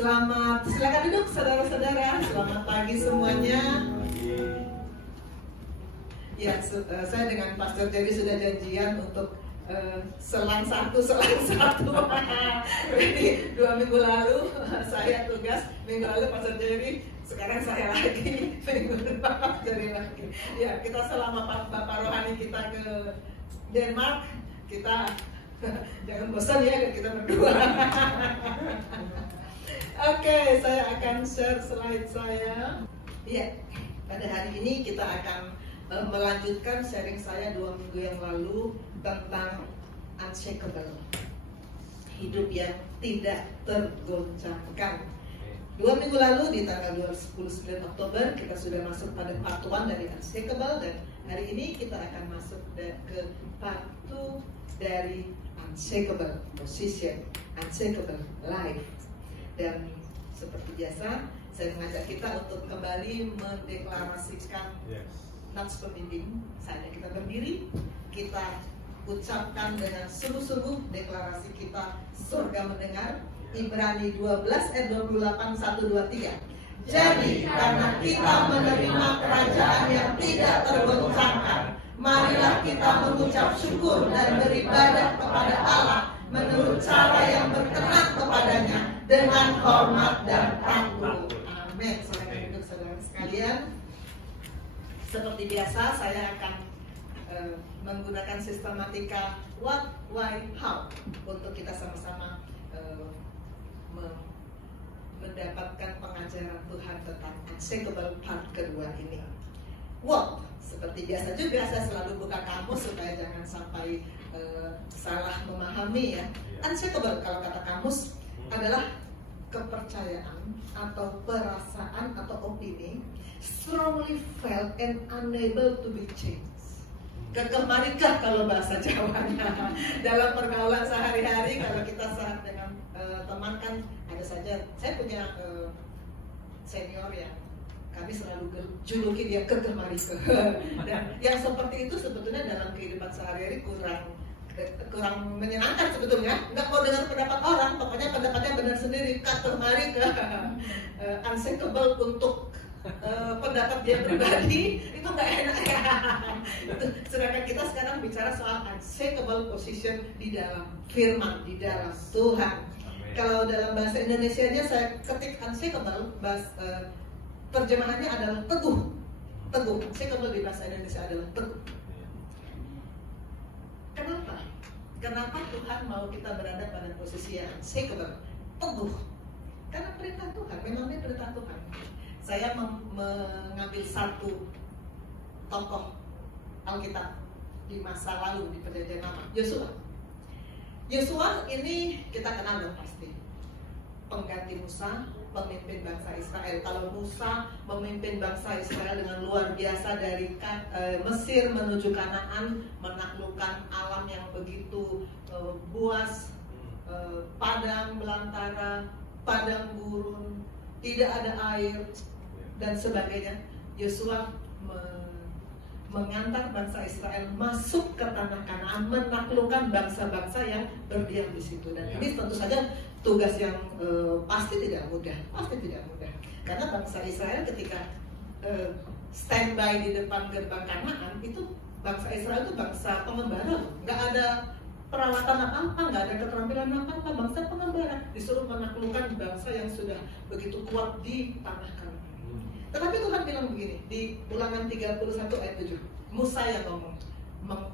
Selamat, silakan duduk saudara-saudara. Selamat pagi semuanya. Ya, saya dengan Pastor Jerry sudah janjian untuk selang satu. Jadi 2 minggu lalu saya tugas, minggu lalu Pastor Jerry, sekarang saya lagi, minggu depan Pastor Jerry lagi. Ya, kita selama Bapak Rohani kita ke Denmark, kita jangan bosan ya, kita berdua. Oke, saya akan share slide saya. Ya, pada hari ini kita akan melanjutkan sharing saya 2 minggu yang lalu tentang unshakable, hidup yang tidak tergoncangkan. 2 minggu lalu di tanggal 29 Oktober kita sudah masuk pada part 1 dari unshakable, dan hari ini kita akan masuk ke part 2 dari unshakable position, unshakable life. Dan seperti biasa, saya mengajak kita untuk kembali mendeklarasikan nats pembimbing. Saatnya kita berdiri, kita ucapkan dengan sungguh-sungguh deklarasi kita, surga mendengar. Ibrani 12 ayat 28, 1, 2, 3. Jadi karena kita menerima kerajaan yang tidak tergoncangkan, marilah kita mengucap syukur dan beribadah kepada Allah menurut cara yang berkenan kepadanya dengan hormat dan takut. Amin. Saudara sekalian, seperti biasa saya akan menggunakan sistematika what, why, how untuk kita sama-sama mendapatkan pengajaran Tuhan tentang unshakable part kedua ini. What, seperti biasa juga saya selalu buka kamus supaya jangan sampai salah memahami ya. Unshakable kalau kata kamus adalah kepercayaan atau perasaan atau opini strongly felt and unable to be changed. Kekeh marikah kalau bahasa Jawanya. Dalam pergaulan sehari-hari kalau kita saat dengan teman kan ada saja. Saya punya senior yang kami selalu juluki dia kekeh marikah. Dan yang seperti itu sebetulnya dalam kehidupan sehari-hari kurang menyenangkan sebetulnya. Nggak mau dengar pendapat orang, pokoknya pendapatnya benar sendiri. Kekeh marikah, unshakable untuk pendapat dia pribadi, itu nggak enak ya. Sedangkan kita sekarang bicara soal unshakable position di dalam firman, di dalam Tuhan. Kalau dalam bahasa Indonesianya saya ketik unshakable, terjemahannya adalah teguh. Teguh, unshakable di bahasa Indonesia adalah teguh. Kenapa? Kenapa Tuhan mau kita berada pada posisi yang unshakable, teguh? Karena perintah Tuhan, memangnya perintah Tuhan. Saya mengambil satu tokoh Alkitab di masa lalu di perjanjian lama, Yosua. Yosua ini kita kenal dong pasti, pengganti Musa, pemimpin bangsa Israel. Kalau Musa memimpin bangsa Israel dengan luar biasa dari Mesir menuju Kanaan, menaklukkan alam yang begitu buas, padang belantara, padang gurun, tidak ada air dan sebagainya. Yosua mengantar bangsa Israel masuk ke tanah Kanaan, menaklukkan bangsa-bangsa yang berdiam di situ. Dan ini tentu saja tugas yang pasti tidak mudah, karena bangsa Israel ketika standby di depan gerbang Kanaan, itu bangsa Israel itu bangsa pengembara, nggak ada peralatan apa-apa, nggak ada keterampilan apa-apa, bangsa pengembara disuruh menaklukkan bangsa yang sudah begitu kuat di tanah Kanaan. Tetapi Tuhan bilang begini di Ulangan 31 ayat 7, Musa yang ngomong,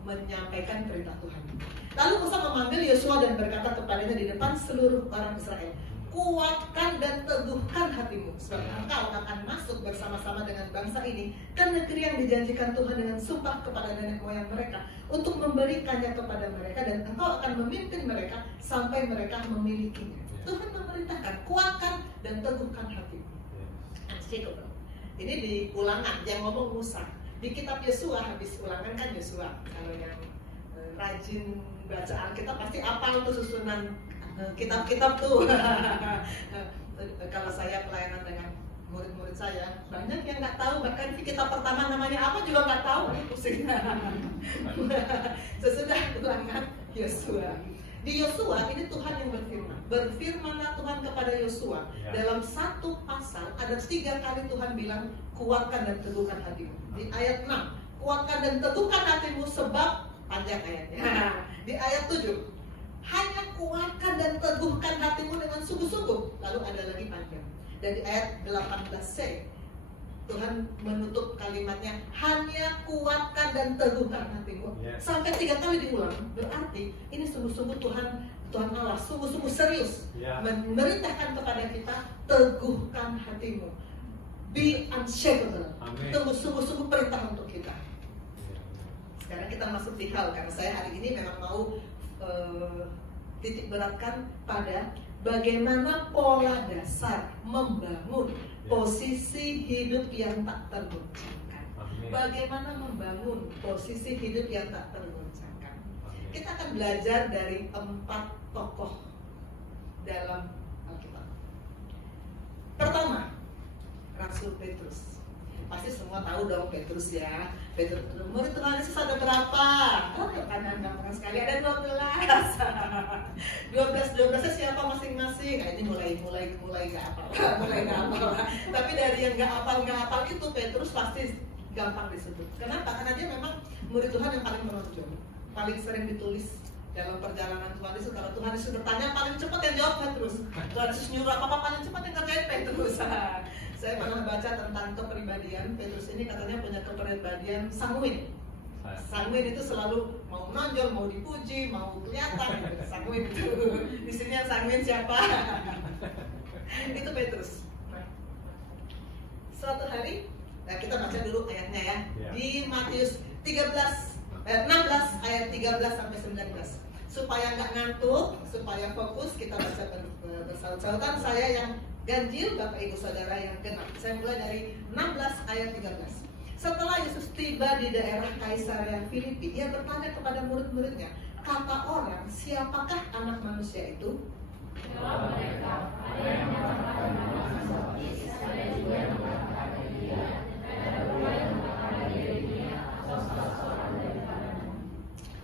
menyampaikan perintah Tuhan. Lalu Musa memanggil Yosua dan berkata kepadanya di depan seluruh orang Israel, kuatkan dan teguhkan hatimu, sebab engkau akan masuk bersama-sama dengan bangsa ini ke negeri yang dijanjikan Tuhan dengan sumpah kepada nenek moyang mereka, untuk memberikannya kepada mereka, dan engkau akan memimpin mereka sampai mereka memilikinya. Tuhan memerintahkan, kuatkan dan teguhkan hatimu. Unshakable. Ini di Ulangan, yang ngomong Musa. Di kitab Yosua, habis Ulangan kan Yosua. Kalau yang rajin baca Alkitab pasti apal tuh susunan kitab-kitab tuh. Kalau saya pelayanan dengan murid-murid saya, banyak yang nggak tahu, bahkan kitab pertama namanya apa juga nggak tahu, pusing. Sesudah Ulangan Yosua. Di Yosua ini Tuhan yang berfirman. Berfirmanlah Tuhan kepada Yosua. Dalam satu pasal ada 3 kali Tuhan bilang kuatkan dan teguhkan hatimu. Di ayat 6, kuatkan dan teguhkan hatimu sebab panjang ayatnya. Di ayat 7, hanya kuatkan dan teguhkan hatimu dengan sungguh-sungguh. Lalu ada lagi panjang. Dan di ayat 18c Tuhan menutup kalimatnya, hanya kuatkan dan teguhkan hatimu. Sampai 3 kali diulang. Berarti ini sungguh-sungguh Tuhan Allah sungguh-sungguh serius memerintahkan kepada kita, teguhkan hatimu, be unshakable. Itu sungguh-sungguh perintah untuk kita. Sekarang kita masuk di hal, karena saya hari ini memang mau titik beratkan pada bagaimana pola dasar membangun posisi hidup yang tak tergoncangkan. Bagaimana membangun posisi hidup yang tak tergoncangkan. Kita akan belajar dari 4 tokoh dalam Alkitab. Pertama, Rasul Petrus. Pasti semua tahu dong Petrus ya. Petrus, murid Tuhan Yesus ada berapa? Oh, pertanyaan gampang sekali, ada 12. 12 siapa masing-masing? Nah, ini mulai nggak hafal. Tapi dari yang nggak hafal itu Petrus pasti gampang disebut. Kenapa? Karena dia memang murid Tuhan yang paling menonjol, paling sering ditulis dalam perjalanan Tuhan Yesus. Kalau Tuhan Yesus bertanya, paling cepat yang jawab Petrus. Tuhan Yesus nyuruh apa-apa, paling cepat yang ngerjain Petrus. Saya pernah baca tentang kepribadian Petrus ini, katanya punya kepribadian sanguin. Sanguin itu selalu mau menonjol, mau dipuji, mau kelihatan. Sanguin itu. Di sini yang sanguin siapa? Itu Petrus. Suatu hari, nah kita baca dulu ayatnya ya. Di Matius 16 ayat 13 sampai 19. Supaya nggak ngantuk, supaya fokus, kita baca bersaut-sautan. Saya yang ganjil, Bapak Ibu Saudara yang genap. Saya mulai dari 16 ayat 13. Setelah Yesus tiba di daerah Kaisarea Filipi, ia bertanya kepada murid-muridnya, kata orang, siapakah anak manusia itu? Jawab mereka, ada yang mengatakan Yohanes Pembaptis, ada juga yang mengatakan Elia, ada pula yang mengatakan Yeremia atau salah seorang daripadanya.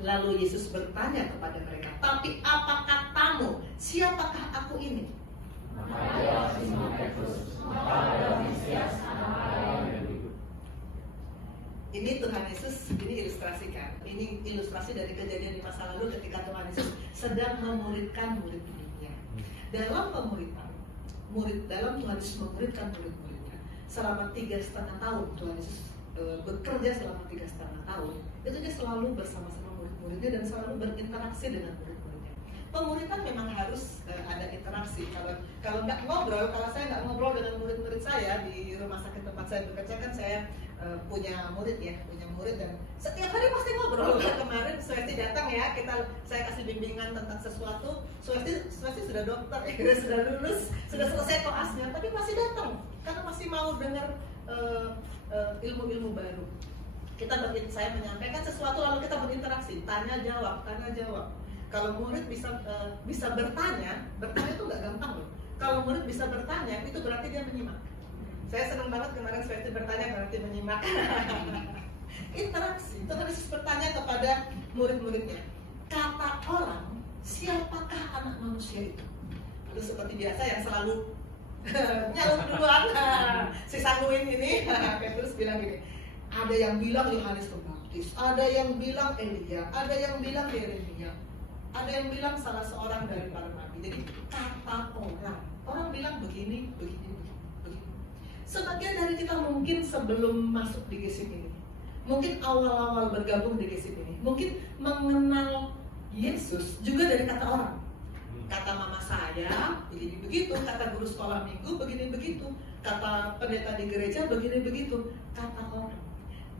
Lalu Yesus bertanya kepada mereka, tapi apa katamu? Siapakah aku ini? Maka jawab Simon Petrus, maka ada Mesias, anak Allah yang hidup. Ini Tuhan Yesus, ini ilustrasikan. Ini ilustrasi dari kejadian di masa lalu ketika Tuhan Yesus sedang memuridkan murid-muridnya. Dalam pemuridan, dalam Tuhan Yesus memuridkan murid-muridnya selama 3,5 tahun. Tuhan Yesus bekerja selama 3,5 tahun. Itu dia selalu bersama-sama murid-muridnya dan selalu berinteraksi dengan murid-muridnya. Pemuridan memang harus ada interaksi. Kalau nggak ngobrol, kalau saya nggak ngobrol dengan murid-murid saya di rumah sakit tempat saya bekerja, kan saya punya murid dan setiap hari pasti ngobrol. Kemarin Sweti datang ya, saya kasih bimbingan tentang sesuatu. Sweti sudah dokter, sudah lulus, sudah selesai koasnya, tapi masih datang karena masih mau dengar ilmu-ilmu baru. Saya menyampaikan sesuatu lalu kita berinteraksi, tanya jawab. Kalau murid bisa bertanya itu nggak gampang loh. Kalau murid bisa bertanya, itu berarti dia menyimak. Saya senang banget kemarin Sweti bertanya berarti menyimak. Interaksi. Tuhan Yesus bertanya kepada murid-muridnya, kata orang, siapakah anak manusia itu? Lalu seperti biasa yang selalu nyaut duluan, si sanguin ini, Petrus bilang gini, ada yang bilang Yohanes Pembaptis, ada yang bilang Elia, ada yang bilang Yeremia, ada yang bilang salah seorang dari para nabi. Jadi kata orang bilang begini. Sebagian dari kita mungkin sebelum masuk di GSIM ini, mungkin awal-awal bergabung di GSIM ini, mungkin mengenal Yesus juga dari kata orang. Kata mama saya begini begitu, kata guru sekolah minggu begini begitu, kata pendeta di gereja begini begitu, kata orang.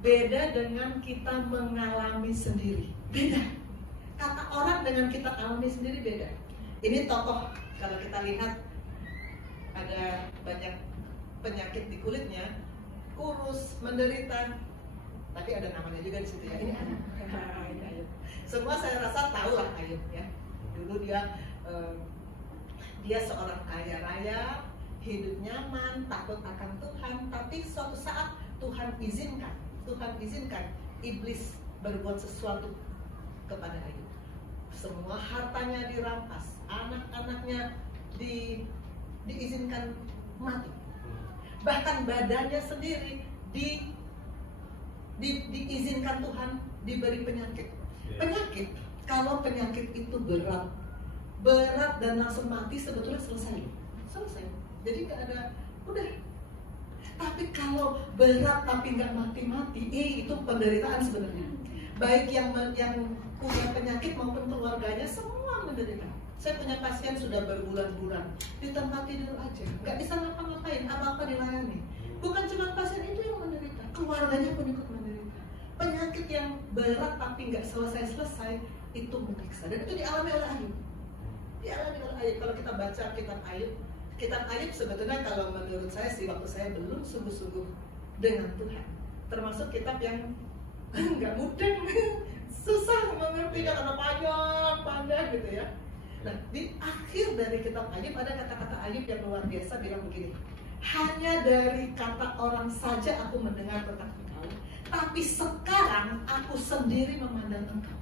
Beda dengan kita mengalami sendiri. Beda. Kata orang dengan kita alami sendiri beda. Ini tokoh, kalau kita lihat ada banyak penyakit di kulitnya, kurus, menderita, tapi ada namanya juga di situ ya. Ini Ayub. Semua saya rasa tahu lah Ayub ya. Dulu dia seorang kaya raya, hidup nyaman, takut akan Tuhan, tapi suatu saat Tuhan izinkan iblis berbuat sesuatu kepada Ayub. semua hartanya dirampas, anak-anaknya diizinkan mati, bahkan badannya sendiri diizinkan Tuhan diberi penyakit. Penyakit, kalau penyakit itu berat dan langsung mati, sebetulnya selesai. Jadi nggak ada, udah. Tapi kalau berat tapi nggak mati-mati, itu penderitaan sebenarnya. Baik yang punya penyakit maupun keluarganya, semua menderita. Saya punya pasien sudah berbulan-bulan di tempat tidur aja, nggak bisa ngapa-ngapain, apa-apa dilayani. Bukan cuma pasien itu yang menderita, keluarganya pun ikut menderita. Penyakit yang berat tapi nggak selesai-selesai, itu menyiksa. Dan itu dialami oleh Ayub. Kalau kita baca kitab Ayub sebetulnya kalau menurut saya sih, waktu saya belum sungguh-sungguh dengan Tuhan, termasuk kitab yang nggak mudah, susah mengerti karena panjang gitu ya. Nah, di akhir dari kitab Ayub ada kata-kata Ayub yang luar biasa, bilang begini, hanya dari kata orang saja aku mendengar tentang engkau, tapi sekarang aku sendiri memandang engkau.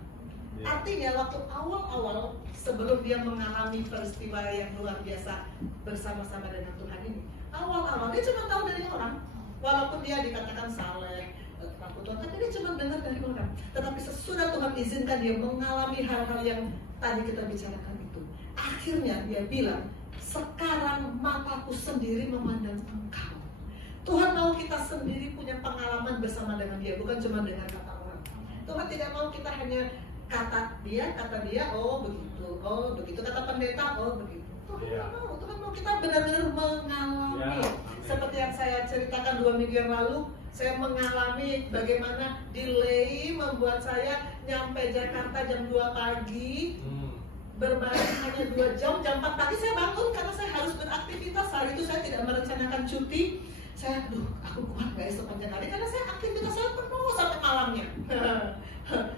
Artinya waktu awal-awal sebelum dia mengalami peristiwa yang luar biasa bersama-sama dengan Tuhan ini, awal-awal dia cuma tahu dari orang, walaupun dia dikatakan saleh, takut Tuhan, tapi dia cuma dengar dari orang. Tetapi sesudah Tuhan izinkan dia mengalami hal-hal yang tadi kita bicarakan itu, akhirnya dia bilang, sekarang mataku sendiri memandang engkau. Tuhan mau kita sendiri punya pengalaman bersama dengan dia, bukan cuma dengan kata orang. Tuhan tidak mau kita hanya kata dia, oh begitu, kata pendeta, oh begitu. Tuhan mau kita benar-benar mengalami. Seperti yang saya ceritakan 2 minggu yang lalu, saya mengalami bagaimana delay membuat saya nyampe Jakarta jam 2 pagi, berbalik hanya 2 jam 4 pagi saya bangun karena saya harus beraktivitas. Hari itu saya tidak merencanakan cuti. Saya, aku kuat gak esok panjang hari, karena saya aktivitas saya penuh sampai malamnya.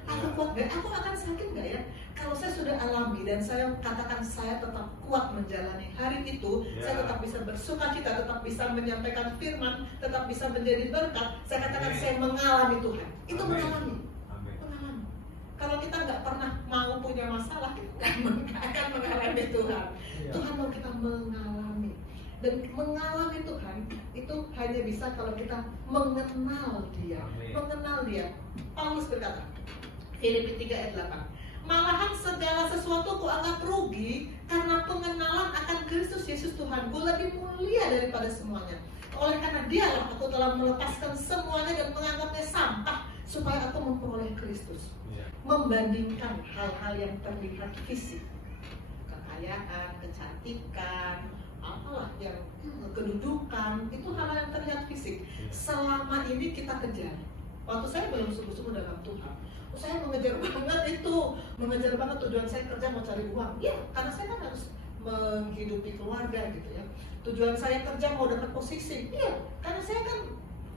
Aku kuat gak? Aku akan sakit gak ya? Kalau saya sudah alami dan saya katakan saya tetap kuat menjalani hari itu, saya tetap bisa bersukacita, tetap bisa menyampaikan firman, tetap bisa menjadi berkat. Saya katakan saya mengalami Tuhan. Itu mengalami. Kalau kita nggak pernah mau punya masalah, kita nggak akan mengalami Tuhan. Tuhan mau kita mengalami. Dan mengalami Tuhan itu hanya bisa kalau kita mengenal Dia. Mengenal Dia. Paulus berkata, Filipi 3 ayat 8, malahan segala sesuatu kuanggap rugi karena pengenalan akan Kristus Yesus Tuhanku lebih mulia daripada semuanya. Oleh karena Dialah aku telah melepaskan semuanya dan menganggapnya sampah supaya aku memperoleh Kristus. Membandingkan hal-hal yang terlihat fisik, kekayaan, kecantikan, apalah yang kedudukan, itu hal-hal yang terlihat fisik. Selama ini kita kejar. Waktu saya belum sungguh-sungguh dalam Tuhan, saya mengejar banget tujuan saya kerja mau cari uang. Ya, karena saya kan harus menghidupi keluarga gitu ya. Tujuan saya kerja mau dapat posisi. Iya, karena saya kan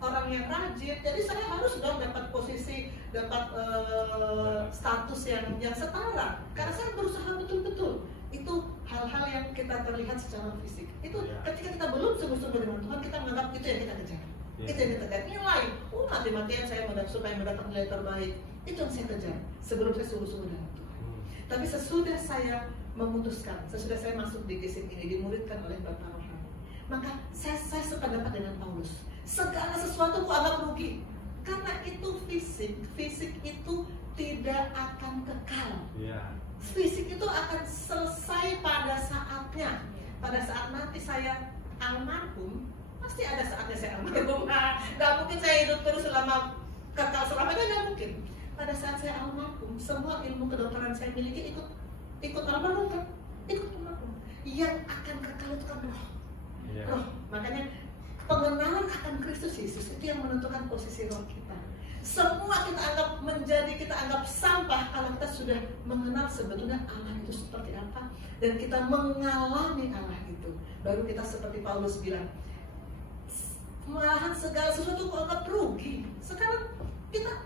orang yang rajin, jadi saya harus dong dapat posisi, dapat status yang setara. Karena saya berusaha betul-betul. Itu hal-hal yang kita terlihat secara fisik. Itu ketika kita belum sungguh-sungguh dengan Tuhan, kita menganggap itu yang kita kejar. Itu yang kita kejar. Nilai, mati-matian saya supaya mendapat nilai terbaik. Itu yang saya kejar sebelum saya sungguh-sungguh dengan Tuhan. Tapi sesudah saya memutuskan, sesudah saya masuk di GSIM ini, dimuridkan oleh Bapak Rohani, maka saya suka dapat dengan Paulus. Segala sesuatu ku anggap rugi, karena itu fisik itu tidak akan kekal. Fisik itu akan selesai pada saatnya. Pada saat nanti saya almarhum, pasti ada saatnya saya almarhum. Gak mungkin saya hidup terus kekal selamanya, gak mungkin. Pada saat saya almarhum, semua ilmu kedokteran saya miliki ikut almarhum kan? Ikut almarhum. Yang akan kekal itu kan roh. Roh, makanya pengenalan akan Kristus Yesus itu yang menentukan posisi roh kita. Semua kita anggap sampah kalau kita sudah mengenal sebetulnya Allah itu seperti apa, dan kita mengalami Allah itu. Baru kita seperti Paulus bilang, malahan segala sesuatu kok anggap rugi. Sekarang kita,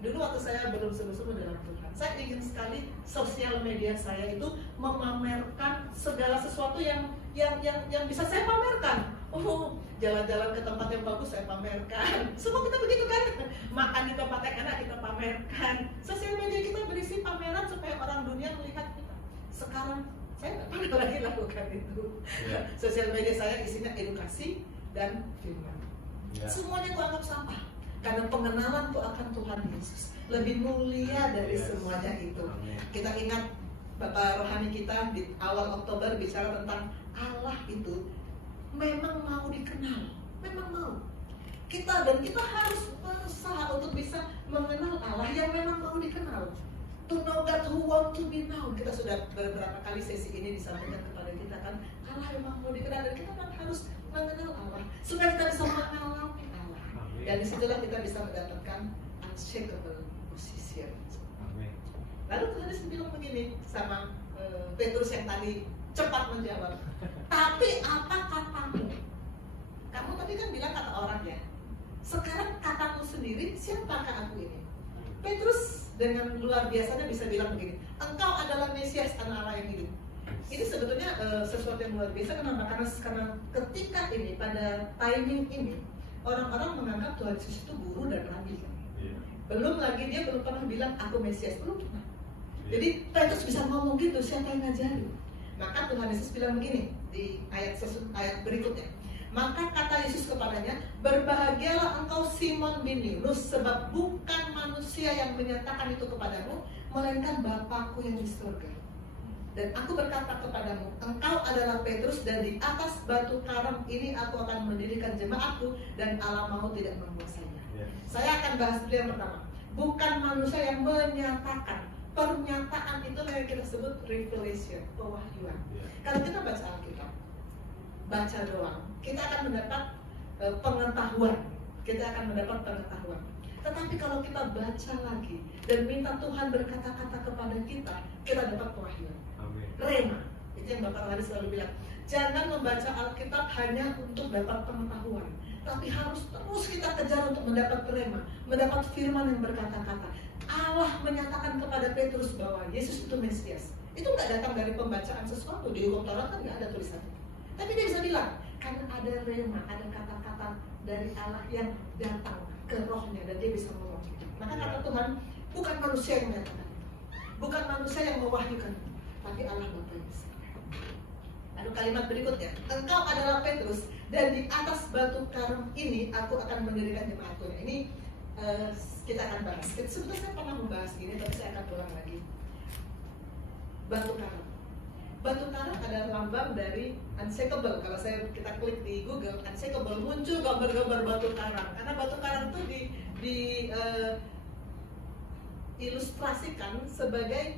dulu waktu saya belum sungguh-sungguh dalam Tuhan, saya ingin sekali sosial media saya itu memamerkan segala sesuatu yang yang bisa saya pamerkan. Oh, jalan-jalan ke tempat yang bagus saya pamerkan. Semua kita begitu kan? Makan di tempat yang enak kita pamerkan. Sosial media kita berisi pameran supaya orang dunia melihat kita. Sekarang saya nggak pernah lagi lakukan itu. Sosial media saya isinya edukasi dan firman. Semuanya aku anggap sampah. Karena pengenalanku akan Tuhan Yesus lebih mulia dari semuanya itu. Kita ingat Bapak rohani kita di awal Oktober bicara tentang Allah itu memang mau dikenal, memang mau. Kita harus berusaha untuk bisa mengenal Allah yang memang mau dikenal. To know God who want to be known. Kita sudah beberapa kali sesi ini disampaikan kepada kita kan, Allah memang mau dikenal dan kita memang harus mengenal Allah supaya kita bisa mengalami Allah. Dan disitulah kita bisa mendapatkan unshakable position. Lalu Tuhan Yesus bilang begini sama Petrus yang tadi cepat menjawab, tapi apa katamu? Kamu tadi kan bilang kata orang ya. Sekarang katamu sendiri, siapakah aku ini? Petrus dengan luar biasanya bisa bilang begini, engkau adalah Mesias, anak Allah yang hidup. Ini sebetulnya sesuatu yang luar biasa. Kenapa? Karena ketika ini, pada timing ini, orang-orang menganggap Tuhan Yesus itu guru dan rabi kan? Belum lagi dia belum pernah bilang aku Mesias, belum pernah. Jadi Petrus bisa ngomong gitu, siapa yang ngajari? Maka Tuhan Yesus bilang begini di ayat berikutnya. Maka kata Yesus kepadanya, berbahagialah engkau Simon bin Yunus, sebab bukan manusia yang menyatakan itu kepadamu, melainkan Bapakku yang di surga. Dan aku berkata kepadamu, engkau adalah Petrus, dan di atas batu karang ini aku akan mendirikan jemaatku, dan Allah mau tidak menguasainya. Saya akan bahas dulu yang pertama. Bukan manusia yang menyatakan. Pernyataan itu yang kita sebut revelation, pewahyuan. Kalau kita baca Alkitab, baca doang, kita akan mendapat pengetahuan. Tetapi kalau kita baca lagi dan minta Tuhan berkata-kata kepada kita dapat pewahyuan. Rema, itu yang Bapak Rohani selalu bilang. Jangan membaca Alkitab hanya untuk dapat pengetahuan, tapi harus terus kita kejar untuk mendapat rema, mendapat firman yang berkata-kata. Allah menyatakan kepada Petrus bahwa Yesus itu Mesias. Itu nggak datang dari pembacaan sesuatu. Di hukum Taurat kan nggak ada tulisannya. Tapi dia bisa bilang, karena ada rema, ada kata-kata dari Allah yang datang ke rohnya dan dia bisa ngomong itu. Maka kata Tuhan, bukan manusia yang menyatakan itu, bukan manusia yang mewahyukan itu, tapi Allah Bapa yang di surga. Lalu kalimat berikutnya, engkau adalah Petrus, dan di atas batu karang ini aku akan mendirikan jemaatku. Ini kita akan bahas. Sebetulnya saya pernah membahas ini, tapi saya akan ulang lagi. Batu karang. Batu karang adalah lambang dari unshakable. Kalau kita klik di Google, unshakable, muncul gambar-gambar batu karang. Karena batu karang itu ilustrasikan sebagai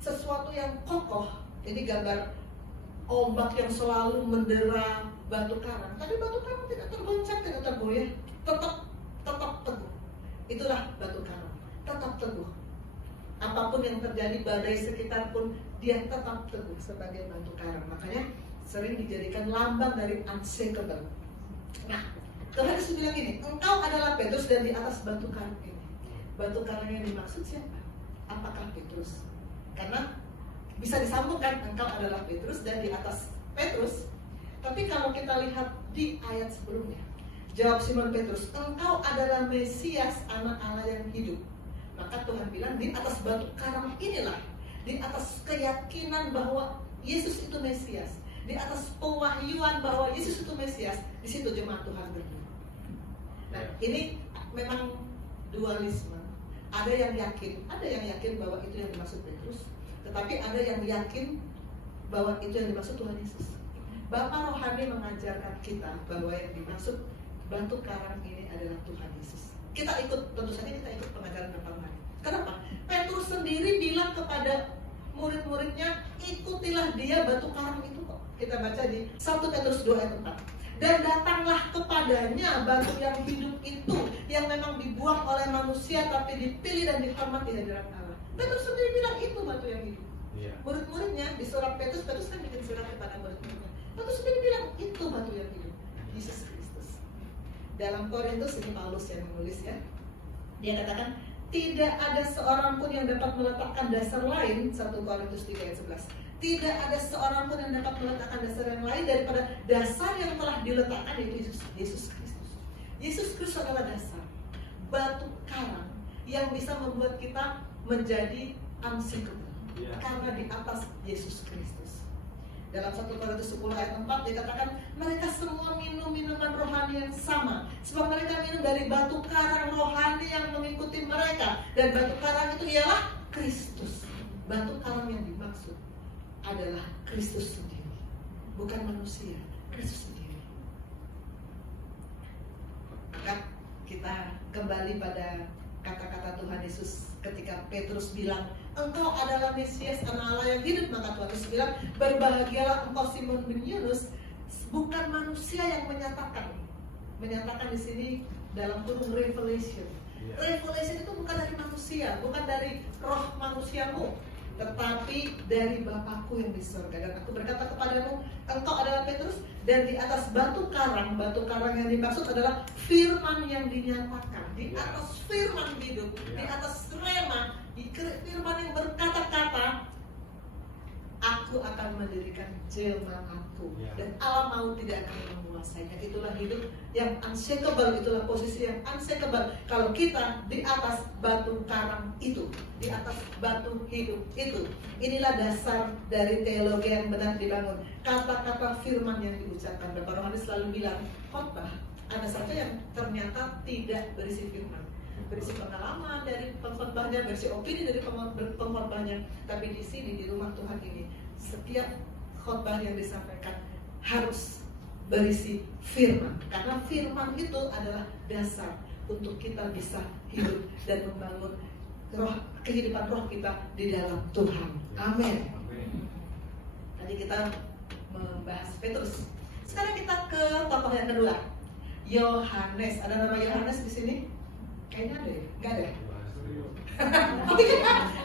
sesuatu yang kokoh. Jadi gambar ombak yang selalu mendera batu karang. Tapi batu karang tidak tergoncang, tidak tergoyah, tetap teguh. Itulah batu karang, tetap teguh. Apapun yang terjadi, badai sekitar pun dia tetap teguh sebagai batu karang. Makanya sering dijadikan lambang dari unshakable. Nah, Tuhan Yesus bilang gini, engkau adalah Petrus, dan di atas batu karang ini. Batu karang yang dimaksud siapa? Apakah Petrus? Karena bisa disambungkan, engkau adalah Petrus, dan di atas Petrus. Tapi kalau kita lihat di ayat sebelumnya, jawab Simon Petrus, engkau adalah Mesias, anak Allah yang hidup. Maka Tuhan bilang, di atas batu karang inilah, di atas keyakinan bahwa Yesus itu Mesias, di atas pewahyuan bahwa Yesus itu Mesias, di situ jemaat Tuhan berdiri. Nah, ini memang dualisme. Ada yang yakin bahwa itu yang dimaksud Petrus, tetapi ada yang yakin bahwa itu yang dimaksud Tuhan Yesus. Bapak rohani mengajarkan kita bahwa yang dimaksud batu karang ini adalah Tuhan Yesus. Kita ikut, tentu saja kita ikut pengajaran Bapak rohani. Kenapa? Petrus sendiri bilang kepada murid-muridnya, ikutilah dia batu karang itu kok. Kita baca di 1 Petrus 2 ayat 4. Dan datanglah kepadanya batu yang hidup itu, yang memang dibuang oleh manusia tapi dipilih dan dihormati di hadirat Allah. Petrus sendiri bilang itu batu yang hidup. Murid-muridnya di surat Petrus kan bikin surat kepada murid-muridnya. Petrus sendiri bilang itu batu yang hidup, Yesus Kristus. Dalam Korintus, ini Paulus yang menulis ya. Dia katakan, tidak ada seorang pun yang dapat meletakkan dasar lain, 1 Korintus 3 ayat 11, Tidak ada seorang pun yang dapat meletakkan dasar yang lain daripada dasar yang telah diletakkan, yaitu Yesus Kristus. Yesus Kristus adalah dasar, batu karang yang bisa membuat kita menjadi unshakable, karena di atas Yesus Kristus. Dalam 1 Korintus 10 ayat 4 dikatakan, mereka semua minum minuman rohani yang sama, sebab mereka minum dari batu karang rohani yang mengikuti mereka. Dan batu karang itu ialah Kristus. Batu karang yang dimaksud adalah Kristus sendiri, bukan manusia, Kristus sendiri. Maka kita kembali pada kata-kata Tuhan Yesus ketika Petrus bilang, engkau adalah Mesias, Anak Allah yang hidup. Maka Tuhan Yesus bilang, berbahagialah engkau Simon bin Yunus, bukan manusia yang menyatakan. Menyatakan di sini dalam kurung revelation. Revelation itu bukan dari manusia, bukan dari roh manusiamu, tetapi dari Bapakku yang di surga. Dan aku berkata kepadamu, engkau adalah Petrus, dan di atas batu karang yang dimaksud adalah firman yang dinyatakan. Di atas firman hidup, di atas rema, di firman yang berkata-kata, aku akan mendirikan jemaatku, dan alam maut tidak akan menguasainya. Itulah hidup yang unshakable, itulah posisi yang unshakable. Kalau kita di atas batu karang itu, di atas batu hidup itu, inilah dasar dari teologi yang benar dibangun. Kata-kata firman yang diucapkan. Bapak Rohani selalu bilang, khotbah ada saja yang ternyata tidak berisi firman, berisi pengalaman dari pengkhotbahnya, berisi opini dari pengkhotbahnya. Tapi di sini, di rumah Tuhan ini, setiap khotbah yang disampaikan harus berisi firman, karena firman itu adalah dasar untuk kita bisa hidup dan membangun kehidupan roh kita di dalam Tuhan. Amin. Tadi kita membahas Petrus. Sekarang kita ke tokoh yang kedua, Yohanes. Ada nama Yohanes di sini? Kayaknya ada ya? Nggak ada? Oh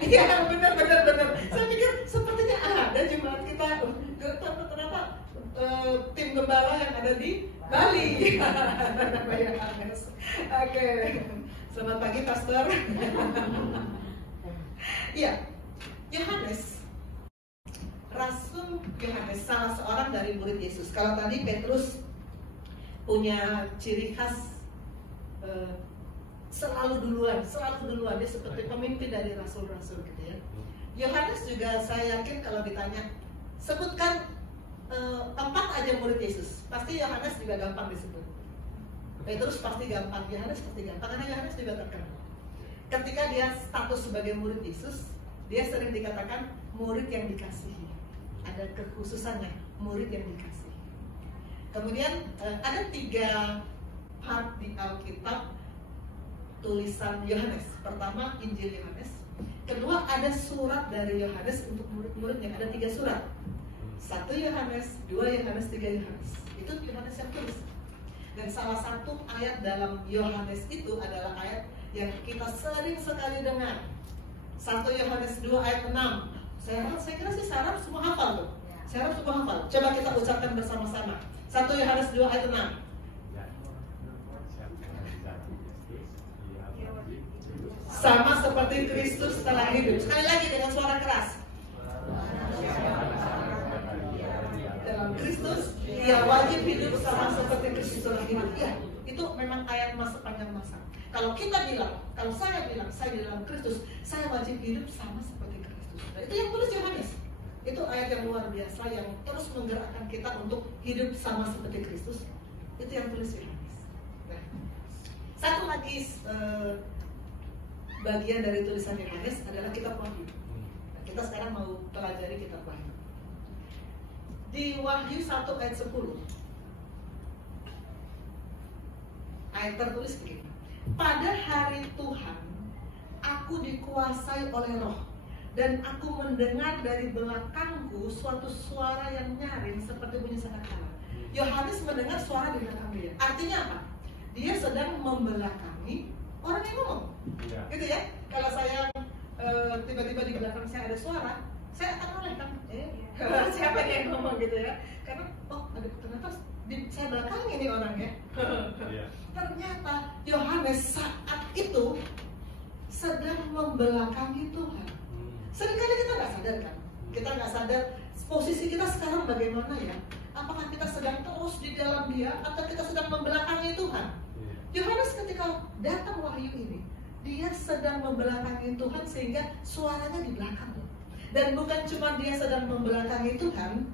iya, benar. Saya pikir sepertinya ada jemaat kita. Kenapa tim gembala yang ada di Bali? Nama Yohanes. Oke. Selamat pagi, Pastor. Iya, Yohanes. Rasul Yohanes, salah seorang dari murid Yesus. Kalau tadi Petrus punya ciri khas selalu duluan, dia seperti pemimpin dari rasul-rasul gitu ya. Yohanes juga saya yakin kalau ditanya, sebutkan 4 aja murid Yesus, pasti Yohanes juga gampang disebut. Petrus pasti gampang, Yohanes pasti gampang, karena Yohanes juga terkenal. Ketika dia status sebagai murid Yesus, dia sering dikatakan murid yang dikasihi. Ada kekhususannya, murid yang dikasihi. Kemudian ada 3 part di Alkitab tulisan Yohanes. Pertama, Injil Yohanes. Kedua, ada surat dari Yohanes untuk murid-muridnya. Ada 3 surat. 1 Yohanes, 2 Yohanes, 3 Yohanes. Itu Yohanes yang tulis. Dan salah satu ayat dalam Yohanes itu adalah ayat yang kita sering sekali dengar. 1 Yohanes 2 ayat 6. Saya kira sih Sarah semua hafal tuh. Sarah semua hafal. Coba kita ucapkan bersama-sama. 1 Yohanes 2 ayat 6. Sama seperti Kristus telah hidup. Sekali lagi dengan suara keras. Dalam Kristus, ia wajib hidup sama seperti Kristus telah hidup. Ya, itu memang ayat emas sepanjang masa. Kalau kita bilang, kalau saya bilang, saya di dalam Kristus, saya wajib hidup sama seperti Kristus. Nah, itu yang tulis Yohanes. Itu ayat yang luar biasa yang terus menggerakkan kita untuk hidup sama seperti Kristus. Itu yang tulis Yohanes. Nah, satu lagi bagian dari tulisan Yohanes adalah kitab Wahyu. Nah, kita sekarang mau pelajari kitab Wahyu. Di Wahyu 1 ayat 10, ayat tertulis begini. Pada hari Tuhan, aku dikuasai oleh roh, dan aku mendengar dari belakangku suatu suara yang nyaring seperti bunyi sangkakala. Yohanes mendengar suara di belakang dia. Artinya apa? Dia sedang membelakangi orang yang ngomong, gitu ya. Kalau saya tiba-tiba di belakang saya ada suara, saya akan noleh kan, siapa yang ngomong gitu ya. Karena ternyata saya belakangi nih orangnya. Ternyata Yohanes saat itu sedang membelakangi Tuhan. Seringkali kita nggak sadar kan, kita nggak sadar posisi kita sekarang bagaimana ya? Apakah kita sedang terus di dalam Dia atau kita sedang membelakangi Tuhan? Yohanes ketika datang wahyu ini, dia sedang membelakangi Tuhan sehingga suaranya di belakang. Dan bukan cuma dia sedang membelakangi Tuhan,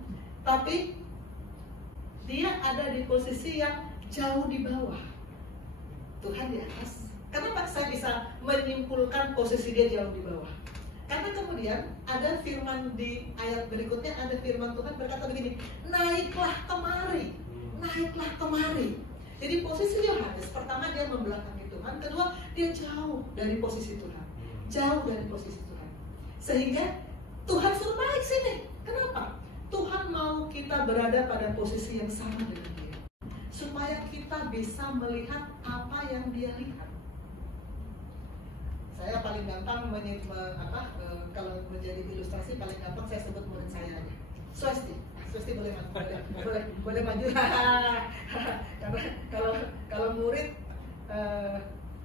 tapi dia ada di posisi yang jauh di bawah. Tuhan di atas. Kenapa saya bisa menyimpulkan posisi dia jauh di bawah? Karena kemudian ada firman di ayat berikutnya, ada firman Tuhan berkata begini, naiklah kemari, naiklah kemari. Jadi posisi Yohanes, pertama dia membelakangi Tuhan, kedua dia jauh dari posisi Tuhan, jauh dari posisi Tuhan. Sehingga Tuhan suruh naik sini. Kenapa? Tuhan mau kita berada pada posisi yang sama dengan Dia, supaya kita bisa melihat apa yang Dia lihat. Saya paling gampang kalau menjadi ilustrasi paling gampang saya sebut murid saya aja. Swasti boleh maju. Karena kalau murid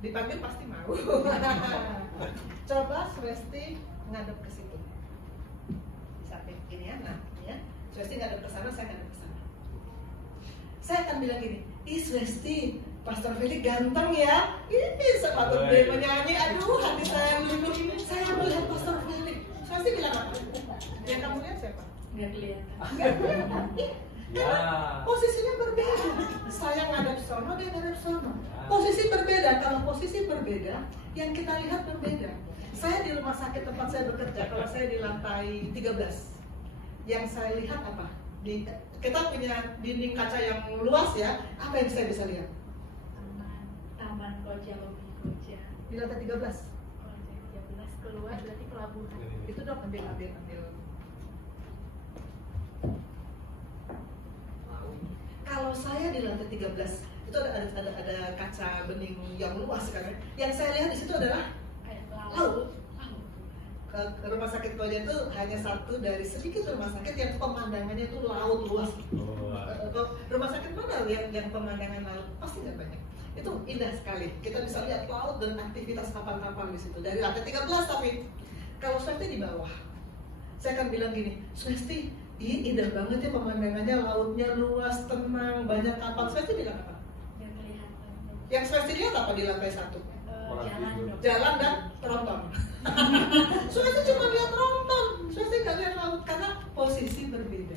dipanggil pasti mau. Coba Swasti ngadep ke situ. Sampai gini ya, nah ya. Swasti ngadep ke sana, saya ngadep ke sana. Saya akan bilang gini, ih Swasti, Pastor Felix ganteng ya. Ini sepatu dia menyanyi, aduh hati saya luluh ini. Saya melihat Pastor Felix. Swasti bilang apa? Yang kamu lihat siapa? Nggak kelihatan. Nggak kelihatan. Karena posisinya berbeda. Saya ngadep sono, dia ngadep sono. Posisi berbeda. Kalau posisi berbeda, yang kita lihat berbeda. Saya di rumah sakit tempat saya bekerja, kalau saya di lantai 13, yang saya lihat apa? Kita punya dinding kaca yang luas ya. Apa yang saya bisa lihat? Taman Koja, Lobi Koja. Di lantai 13. Lantai 13 keluar berarti pelabuhan. Itu dong, ambil. Kalau saya di lantai 13 itu ada kaca bening yang luas kan. Yang saya lihat di situ adalah laut. Rumah sakit Koja itu hanya satu dari sedikit rumah sakit yang pemandangannya itu laut luas. Rumah sakit mana yang pemandangan laut? Pasti nggak banyak. Itu indah sekali. Kita bisa lihat laut dan aktivitas kapal-kapal di situ. Dari lantai 13 tapi kalau Swasti di bawah. Saya akan bilang gini, Swasti, ini indah banget ya pemandangannya, lautnya luas, tenang, banyak kapal. Swasti bilang apa? Nggak kelihatan. Yang Swasti lihat apa di lantai 1? Jalan dan tronton. Swasti cuma lihat tronton. Swasti nggak lihat laut karena posisi berbeda.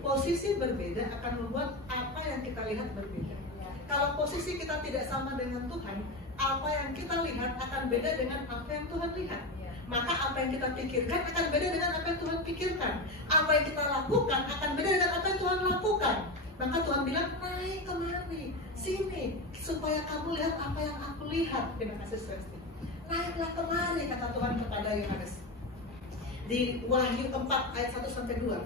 Posisi berbeda akan membuat apa yang kita lihat berbeda. Kalau posisi kita tidak sama dengan Tuhan, apa yang kita lihat akan beda dengan apa yang Tuhan lihat. Maka apa yang kita pikirkan akan beda dengan apa yang Tuhan pikirkan. Apa yang kita lakukan akan beda dengan apa yang Tuhan lakukan. Maka Tuhan bilang, naik kemari, sini, supaya kamu lihat apa yang aku lihat. Terima kasih Swasti. Naiklah kemari, kata Tuhan kepada Yohanes. Di Wahyu 4 ayat 1-2.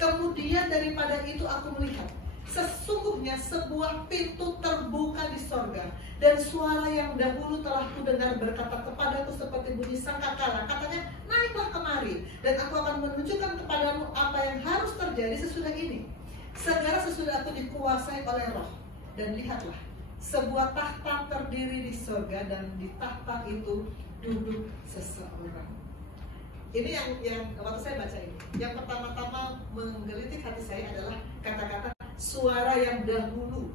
Kemudian daripada itu aku melihat, sesungguhnya sebuah pintu terbuka di sorga, dan suara yang dahulu telah kudengar berkata kepadaku seperti bunyi sangkakala. Katanya, naiklah kemari, dan aku akan menunjukkan kepadamu apa yang harus terjadi sesudah ini. Segera sesudah aku dikuasai oleh Roh, dan lihatlah, sebuah tahta terdiri di sorga, dan di tahta itu duduk seseorang. Ini yang waktu saya baca ini, yang pertama-tama menggelitik hati saya adalah kata-kata suara yang dahulu.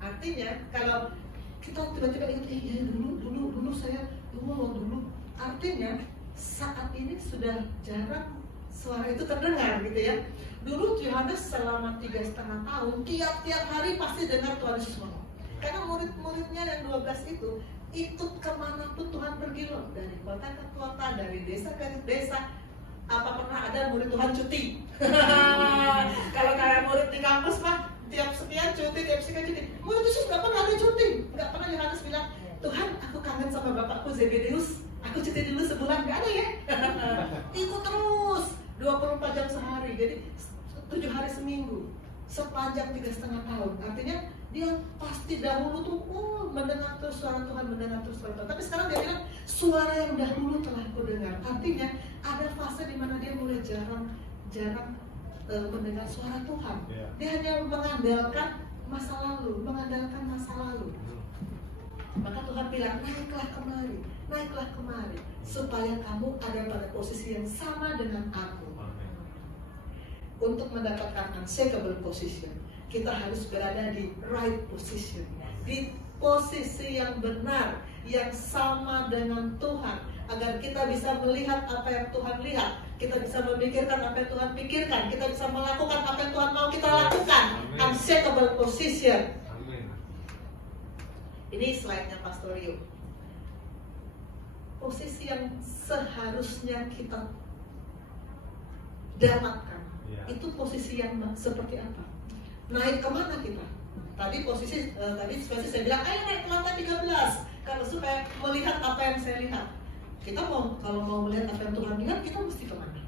Artinya kalau kita tiba-tiba ingat, dulu saya dulu. Artinya saat ini sudah jarang suara itu terdengar gitu ya. Dulu Yohanes selama 3,5 tahun tiap hari pasti dengar Tuhan Yesus ngomong. Karena murid-muridnya yang 12 itu ikut kemanapun Tuhan pergi loh, dari kota ke kota, dari desa ke desa. Apa pernah ada murid Tuhan cuti? Kalau kayak murid di kampus mah tiap sekian cuti. Murid Yesus nggak pernah ada cuti. Nggak pernah Yohanes bilang, Tuhan aku kangen sama bapakku Zebedeus, aku cuti dulu sebulan. Nggak ada ya. Ikut terus 24 jam sehari, jadi 7 hari seminggu, sepanjang 3,5 tahun. Artinya dia pasti dahulu tuh mendengar terus suara Tuhan, Tapi sekarang dia bilang suara yang dahulu telah kudengar. Artinya ada fase di mana dia mulai jarang mendengar suara Tuhan. Dia hanya mengandalkan masa lalu. Maka Tuhan bilang, naiklah kemari. naiklah kemari supaya kamu ada pada posisi yang sama dengan aku. Untuk mendapatkan unshakable position, kita harus berada di right position, di posisi yang benar, yang sama dengan Tuhan, agar kita bisa melihat apa yang Tuhan lihat, kita bisa memikirkan apa yang Tuhan pikirkan, kita bisa melakukan apa yang Tuhan mau kita lakukan. Unshakable position. Ini slide-nya Pastor Rio. Posisi yang seharusnya kita dapatkan, itu posisi yang seperti apa? Naik kemana kita? Tadi saya bilang, ayo naik ke lantai 13 kalau supaya melihat apa yang saya lihat. Kita kalau mau melihat apa yang Tuhan lihat, kita mesti kemana?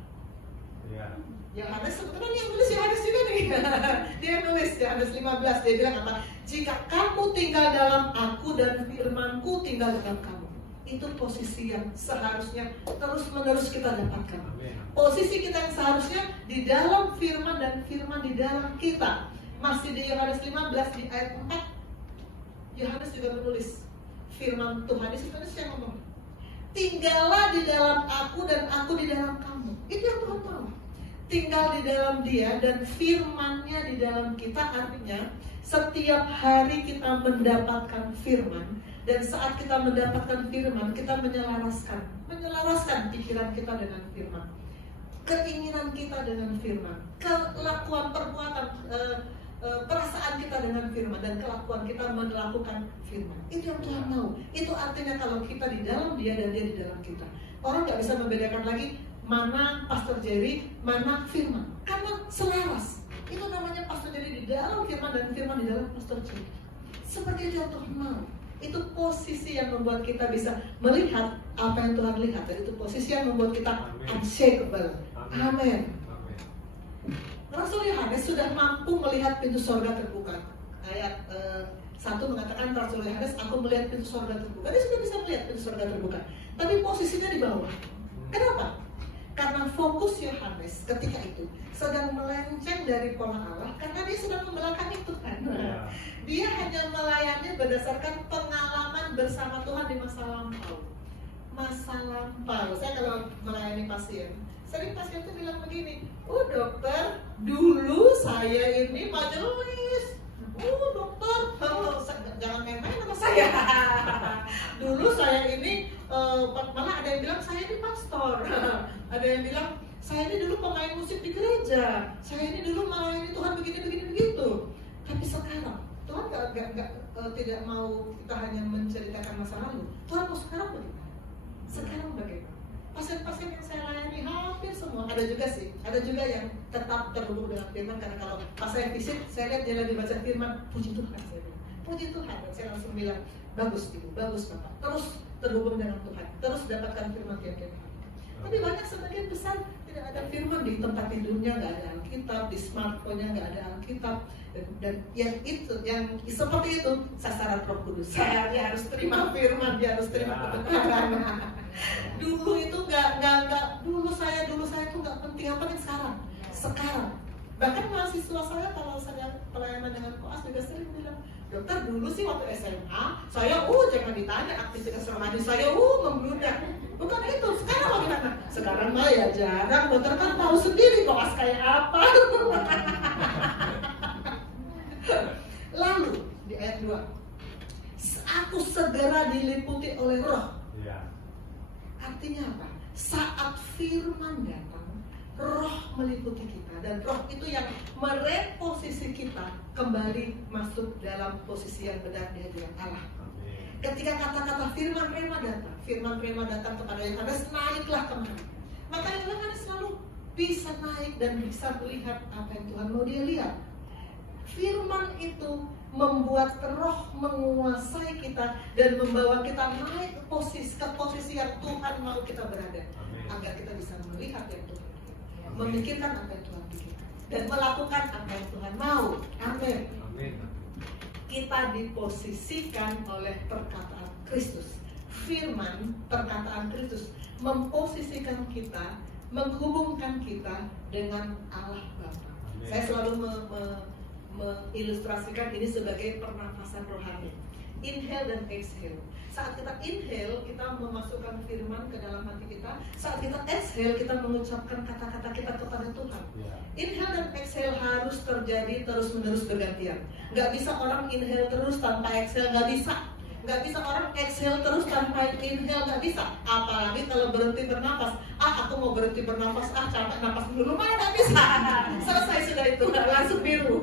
Yohanes sebetulnya yang nulis Yohanes juga nih. Dia nulis Yohanes 15, dia bilang apa? Jika kamu tinggal dalam aku dan firmanku tinggal dalam kamu. Itu posisi yang seharusnya terus-menerus kita dapatkan. Posisi kita yang seharusnya di dalam firman dan firman di dalam kita. Masih di Yohanes 15 di ayat 4, Yohanes juga menulis firman Tuhan. Yesus yang ngomong, tinggallah di dalam aku dan aku di dalam kamu. Itu yang Tuhan mau. Tinggal di dalam Dia dan firman-Nya di dalam kita, artinya setiap hari kita mendapatkan firman, dan saat kita mendapatkan firman, kita menyelaraskan pikiran kita dengan firman, keinginan kita dengan firman, kelakuan perbuatan, perasaan kita dengan firman, dan kelakuan kita melakukan firman. Itu yang Tuhan mau. Itu artinya kalau kita di dalam Dia dan Dia di dalam kita, orang nggak bisa membedakan lagi mana Pastor Jerry, mana firman, karena selaras. Itu namanya Pastor Jerry di dalam firman dan firman di dalam Pastor Jerry. Seperti itu yang Tuhan mau. Itu posisi yang membuat kita bisa melihat apa yang Tuhan lihat, dan itu posisi yang membuat kita unshakable. Amin. Rasul Yohanes sudah mampu melihat pintu surga terbuka. Ayat 1 mengatakan, Rasul Yohanes, aku melihat pintu surga terbuka. Dia sudah bisa melihat pintu surga terbuka, tapi posisinya di bawah. Kenapa? Karena fokus Yohanes ketika itu sedang melenceng dari pola Allah, karena dia sedang membelakangi Tuhan. Dia hanya melayani berdasarkan pengalaman bersama Tuhan di masa lampau. Masa lampau. Saya kalau melayani pasien, sering pasien itu bilang begini, dokter, dulu saya ini majelis. Dokter, jangan main-main sama saya. Dulu saya ini, malah ada yang bilang saya ini pastor. Ada yang bilang saya ini dulu pemain musik di gereja. Saya ini dulu melayani Tuhan begini begitu. Tapi sekarang Tuhan tidak mau kita hanya menceritakan masa lalu. Tuhan mau sekarang bagaimana? Sekarang bagaimana? Pasien-pasien yang saya layani hampir semua, ada juga yang tetap terhubung dengan firman, karena kalau pas saya visit, saya lihat dia lagi baca firman, puji Tuhan, saya bilang, puji Tuhan, dan saya langsung bilang, bagus Ibu, bagus Bapak, terus terhubung dengan Tuhan, terus dapatkan firman tiap-tiap hari. Tapi banyak sebagian besar tidak ada firman, di tempat tidurnya nggak ada Alkitab, di smartphone-nya nggak ada Alkitab, dan yang seperti itu sasaran Roh Kudus. Dia harus terima firman, dia harus terima kebenaran. Dulu itu dulu saya itu nggak penting, yang penting sekarang. Bahkan mahasiswa saya kalau saya pelayanan dengan koas juga sering bilang, dokter dulu sih waktu SMA saya jangan ditanya aktivitas rohani saya membludak. Bukan itu, sekarang bagaimana? Sekarang mah ya jarang, dokter kan tahu sendiri koas kayak apa. Lalu di ayat 2, aku segera diliputi oleh Roh. Artinya apa? Saat firman datang, Roh meliputi kita, dan Roh itu yang mereposisi kita kembali masuk dalam posisi yang benar di hadirat Allah. Ketika kata-kata firman rema datang kepada Yohanes, naiklah kemana? Maka Yohanes selalu bisa naik dan bisa melihat apa yang Tuhan mau dia lihat. Firman itu membuat Roh menguasai kita dan membawa kita naik ke posisi yang Tuhan mau kita berada. Agar kita bisa melihat yang Tuhan pikirkan, memikirkan apa yang Tuhan pikirkan, dan melakukan apa yang Tuhan mau. Amin. Kita diposisikan oleh perkataan Kristus. Firman, perkataan Kristus memposisikan kita, menghubungkan kita dengan Allah Bapa. Saya selalu mengilustrasikan ini sebagai pernafasan rohani. Inhale dan exhale. Saat kita inhale, kita memasukkan firman ke dalam hati kita. Saat kita exhale, kita mengucapkan kata-kata kita kepada Tuhan. Inhale dan exhale harus terjadi terus-menerus bergantian. Gak bisa orang inhale terus tanpa exhale, gak bisa. Gak bisa orang exhale terus tanpa inhale, gak bisa. Apalagi kalau berhenti bernapas. Aku mau berhenti bernapas, capek napas dulu, mana gak bisa. Selesai sudah itu, langsung biru.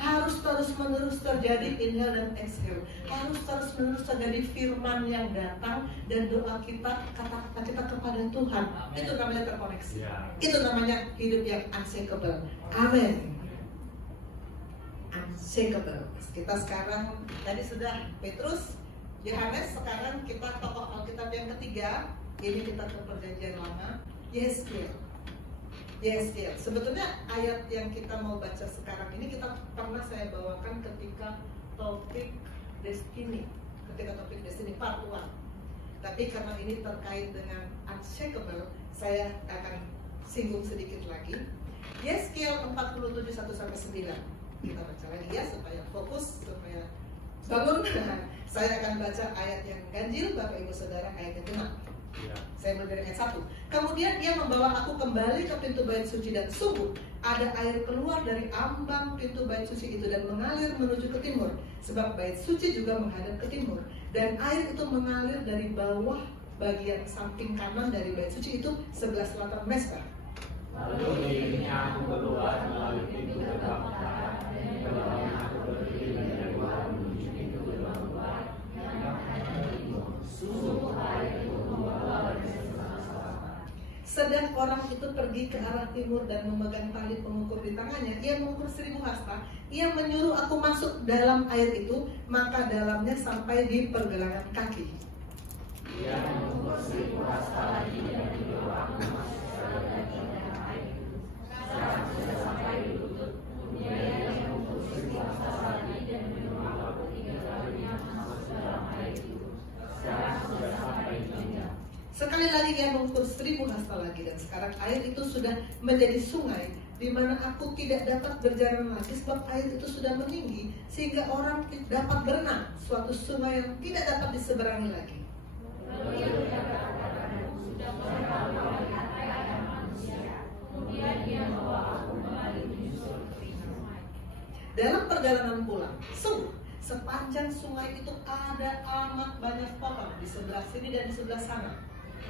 Harus terus-menerus terjadi inhale dan exhale. Harus terus-menerus terjadi firman yang datang dan doa kita, kata-kata kita kepada Tuhan. Itu namanya terkoneksi. Itu namanya hidup yang unshakable. Amin. Unshakable. Kita sekarang tadi sudah Petrus, Yohanes, sekarang kita tokoh Alkitab yang ketiga. Ini kita ke perjanjian lama. Yeskiel. Sebetulnya ayat yang kita mau baca sekarang ini kita pernah saya bawakan ketika topik Destiny, part 1. Tapi karena ini terkait dengan unshakable, saya akan singgung sedikit lagi. Yeskiel 47 1-9. Kita baca lagi ya supaya fokus, supaya bangun. Saya akan baca ayat yang ganjil, Bapak Ibu Saudara, ayat yang genap. Saya mulai dari ayat 1. Kemudian ia membawa aku kembali ke pintu bait suci, dan sungguh ada air keluar dari ambang pintu bait suci itu dan mengalir menuju ke timur, sebab bait suci juga menghadap ke timur. Dan air itu mengalir dari bawah bagian samping kanan dari bait suci itu sebelah selatan mezbah. Lalu dirinya aku keluar melalui pintu gerbang utara, dan kemudian aku berdiri dari luar menuju pintu gerbang luar yang menghadap ke timur. Sungguh air itu membawa dari sebelah selatan. Sedang orang itu pergi ke arah timur dan memegang tali pengukur di tangannya. Ia mengukur 1000 hasta. Ia menyuruh aku masuk dalam air itu, maka dalamnya sampai di pergelangan kaki. Ia mengukur 1000 hasta lagi dan menyuruh aku masuk ke dalam air itu. Sekarang sudah sampai di lutut. Kemudian ia mengukur 1000 hasta lagi dan menyuruh aku 3 kalinya masuk ke dalam air itu. Sekarang sudah sampai di pinggang. Sekali lagi ia mengukur 1000 hasta lagi, dan sekarang air itu sudah menjadi sungai, di mana aku tidak dapat berjalan lagi sebab air itu sudah meninggi sehingga orang dapat berenang, suatu sungai yang tidak dapat diseberangi lagi. Lalu ia berkata kepadaku, sudah sampai ada manusia. Kemudian ia membawa aku kembali menyusul ke sungai. Dalam perjalanan pulang, sungguh sepanjang sungai itu ada amat banyak pohon di sebelah sini dan di sebelah sana.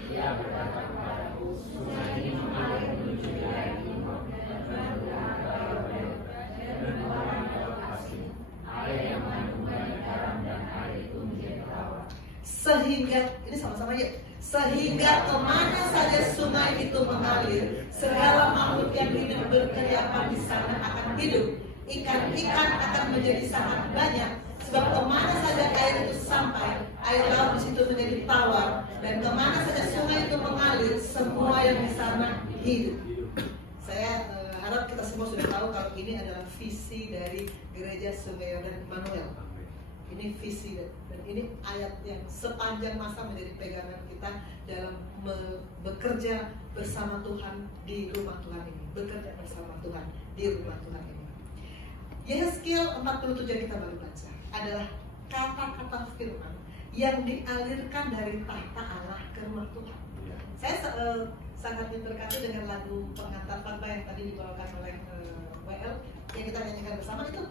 Ia berkata kepadaku, sungai ini mengalir menuju wilayah timur dan berhubungan ke Yordan dan berhubungan ke lokasi. Air yang mengandung banyak garam dan air itu menjadi tawar. Sehingga, ini sama-sama ya, sehingga kemana saja sungai itu mengalir, segala makhluk yang hidup berkeliapan di sana akan hidup. Ikan-ikan akan menjadi sangat banyak, sebab kemana saja air itu sampai, air laut di situ menjadi tawar, dan kemana saja sungai itu mengalir, semua yang di sana hidup. Saya harap kita semua sudah tahu kalau ini adalah visi dari Gereja Sungai Yordan Immanuel. Ini visi dan ini ayat yang sepanjang masa menjadi pegangan kita dalam bekerja bersama Tuhan di rumah Tuhan ini. Bekerja bersama Tuhan di rumah Tuhan ini. Yeskiel 47 yang kita baru baca adalah kata-kata firman yang dialirkan dari tahta Allah ke rumah Tuhan. Saya sangat diberkati dengan lagu pengantar khotbah yang tadi dibawakan oleh WL yang kita nyanyikan bersama, itu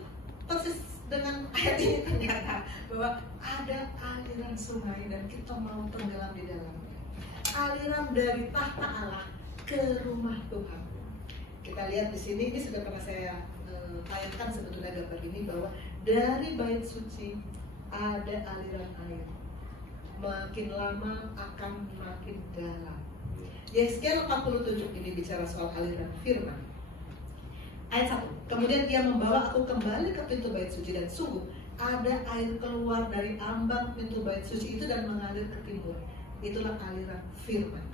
persis dengan ayat ini ternyata bahwa ada aliran sungai dan kita mau tenggelam di dalamnya. Aliran dari tahta Allah ke rumah Tuhan. Kita lihat di sini, ini sudah pernah saya tayangkan sebetulnya gambar ini, bahwa dari bait suci ada aliran air. Makin lama akan makin dalam. Yeskiel 47 ini bicara soal aliran firman. Ayat 1. Kemudian ia membawa aku kembali ke pintu bait suci, dan sungguh ada air keluar dari ambang pintu bait suci itu dan mengalir ke timur. Itulah aliran firman.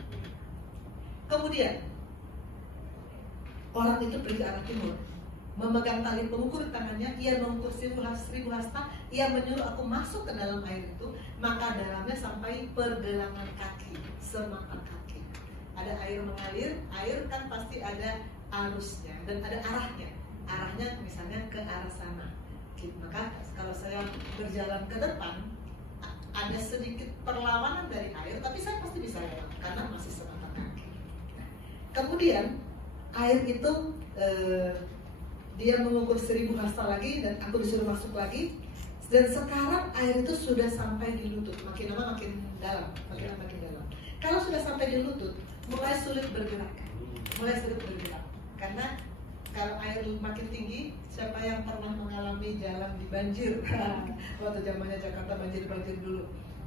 Kemudian orang itu pergi ke arah timur, memegang tali pengukur di tangannya. Ia mengukur 1000 hasta. Ia menyuruh aku masuk ke dalam air itu, maka dalamnya sampai pergelangan kaki, semata kaki. Ada air mengalir. Air kan pasti ada arusnya dan ada arahnya. Arahnya misalnya ke arah sana, sedikit. Maka kalau saya berjalan ke depan, ada sedikit perlawanan dari air, tapi saya pasti bisa lewat karena masih sebatas kaki. Kemudian air itu dia mengukur 1000 hasta lagi dan aku disuruh masuk lagi. Dan sekarang air itu sudah sampai di lutut, makin lama makin dalam, makin lama makin dalam. Kalau sudah sampai di lutut, mulai sulit bergerak, karena kalau air makin tinggi, siapa yang pernah mengalami jalan di banjir? Waktu zamannya Jakarta banjir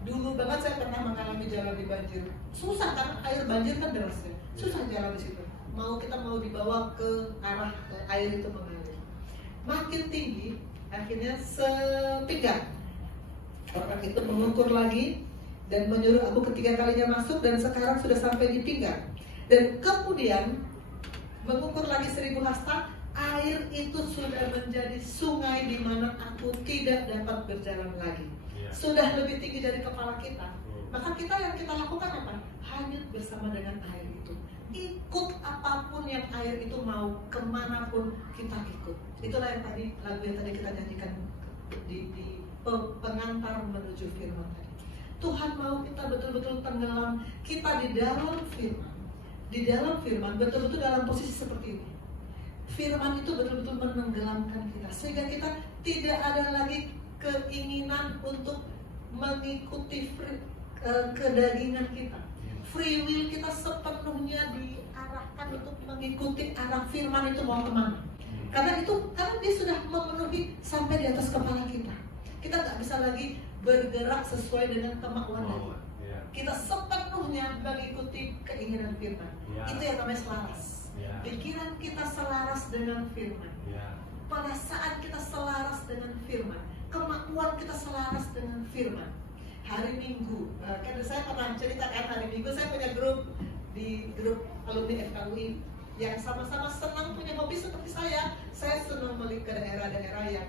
dulu banget saya pernah mengalami jalan di banjir. Susah karena air banjir kan deras ya, susah jalan di situ. Kita mau dibawa ke arah air itu mengalir. Makin tinggi, akhirnya sepinggang. Orang itu mengukur lagi dan menyuruh aku ketiga kalinya masuk dan sekarang sudah sampai di pinggang. Dan kemudian mengukur lagi 1000 hasta, air itu sudah menjadi sungai di mana aku tidak dapat berjalan lagi. Sudah lebih tinggi dari kepala kita. Maka yang kita lakukan apa? Hanyut bersama dengan air itu. Ikut apapun yang air itu mau, kemanapun kita ikut. Itulah yang tadi, lagu yang tadi kita nyanyikan di pengantar menuju firman tadi. Tuhan mau kita betul-betul tenggelam, kita di dalam firman. Di dalam firman, betul-betul dalam posisi seperti ini. Firman itu betul-betul menenggelamkan kita, sehingga kita tidak ada lagi keinginan untuk mengikuti kedagingan kita. Free will kita sepenuhnya diarahkan untuk mengikuti arah firman itu mau kemana. Karena dia sudah memenuhi sampai di atas kepala kita. Kita nggak bisa lagi bergerak sesuai dengan kemauan kita. Kita sepenuhnya mengikuti keinginan firman. Itu yang namanya selaras. Pikiran kita selaras dengan firman. Perasaan kita selaras dengan firman. Kemampuan kita selaras dengan firman. Hari Minggu, kan saya pernah ceritakan hari Minggu saya punya grup di grup alumni FKUI yang sama-sama senang punya hobi seperti saya. Saya senang balik ke daerah-daerah yang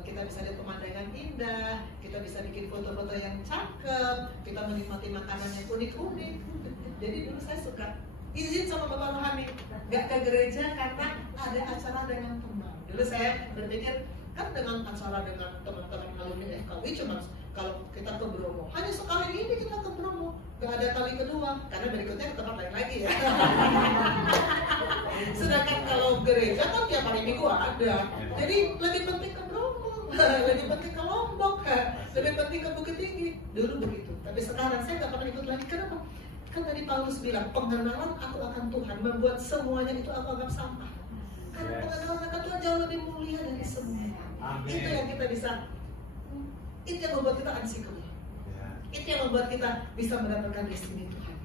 kita bisa lihat pemandangan indah, kita bisa bikin foto-foto yang cakep, kita menikmati makanan yang unik-unik. Jadi dulu saya suka izin sama Bapak Rohani nggak ke gereja karena ada acara dengan teman. Dulu saya berpikir kan dengan acara dengan teman-teman alumni FKUI cuma kalau kita ke Bromo hanya sekali ini kita ke Bromo, nggak ada kali kedua karena berikutnya ke tempat lain lagi ya. Sedangkan kalau gereja kan tiap hari Minggu ada, jadi lebih penting ke Bromo, lebih penting ke Lombok, lebih penting ke Bukit Tinggi. Dulu begitu, tapi sekarang saya nggak pernah ikut lagi. Kenapa? Kan tadi Paulus bilang pengenalan aku akan Tuhan membuat semuanya itu aku anggap sampah. Karena pengenalan akan Tuhan jauh lebih mulia dari semuanya. Itu yang kita bisa, itu yang membuat kita unsinkable. Itu yang membuat kita bisa mendapatkan destiny Tuhan.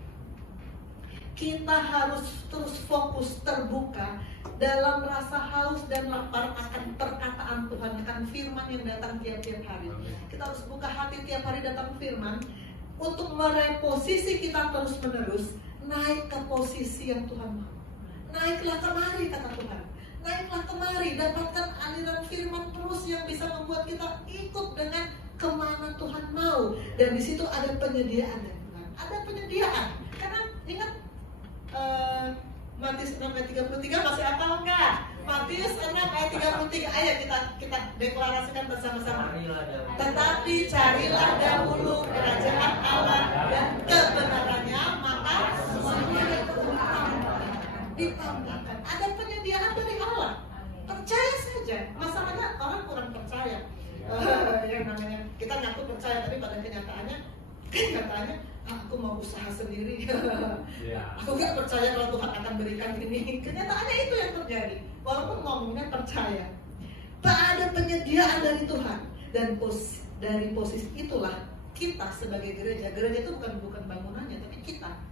Kita harus terus fokus, terbuka dalam rasa haus dan lapar akan perkataan Tuhan, akan firman yang datang tiap-tiap hari. Kita harus buka hati tiap hari datang firman untuk mereposisi kita terus-menerus naik ke posisi yang Tuhan mau. Naiklah kemari kata Tuhan. Naiklah kemari, dapatkan aliran firman terus yang bisa membuat kita ikut dengan kemana Tuhan mau. Dan di situ ada penyediaan dari Tuhan. Ada penyediaan. Karena ingat Matius 6 ayat 33 masih hafal enggak? Matius 6 ayat 33. Ayo kita deklarasikan bersama-sama. Tetapi carilah dahulu kerajaan Allah dan kebenarannya, maka semuanya ditambahkan. Ada penyediaan dari Allah. Percaya saja. Masalahnya orang kurang percaya. Yang namanya kita ngaku percaya, tapi pada kenyataannya aku mau usaha sendiri. Aku nggak percaya kalau Tuhan akan berikan ini. Kenyataannya itu yang terjadi. Walaupun ngomongnya percaya, tak ada penyediaan dari Tuhan. Dan dari posisi itulah kita sebagai gereja itu bukan bangunannya, tapi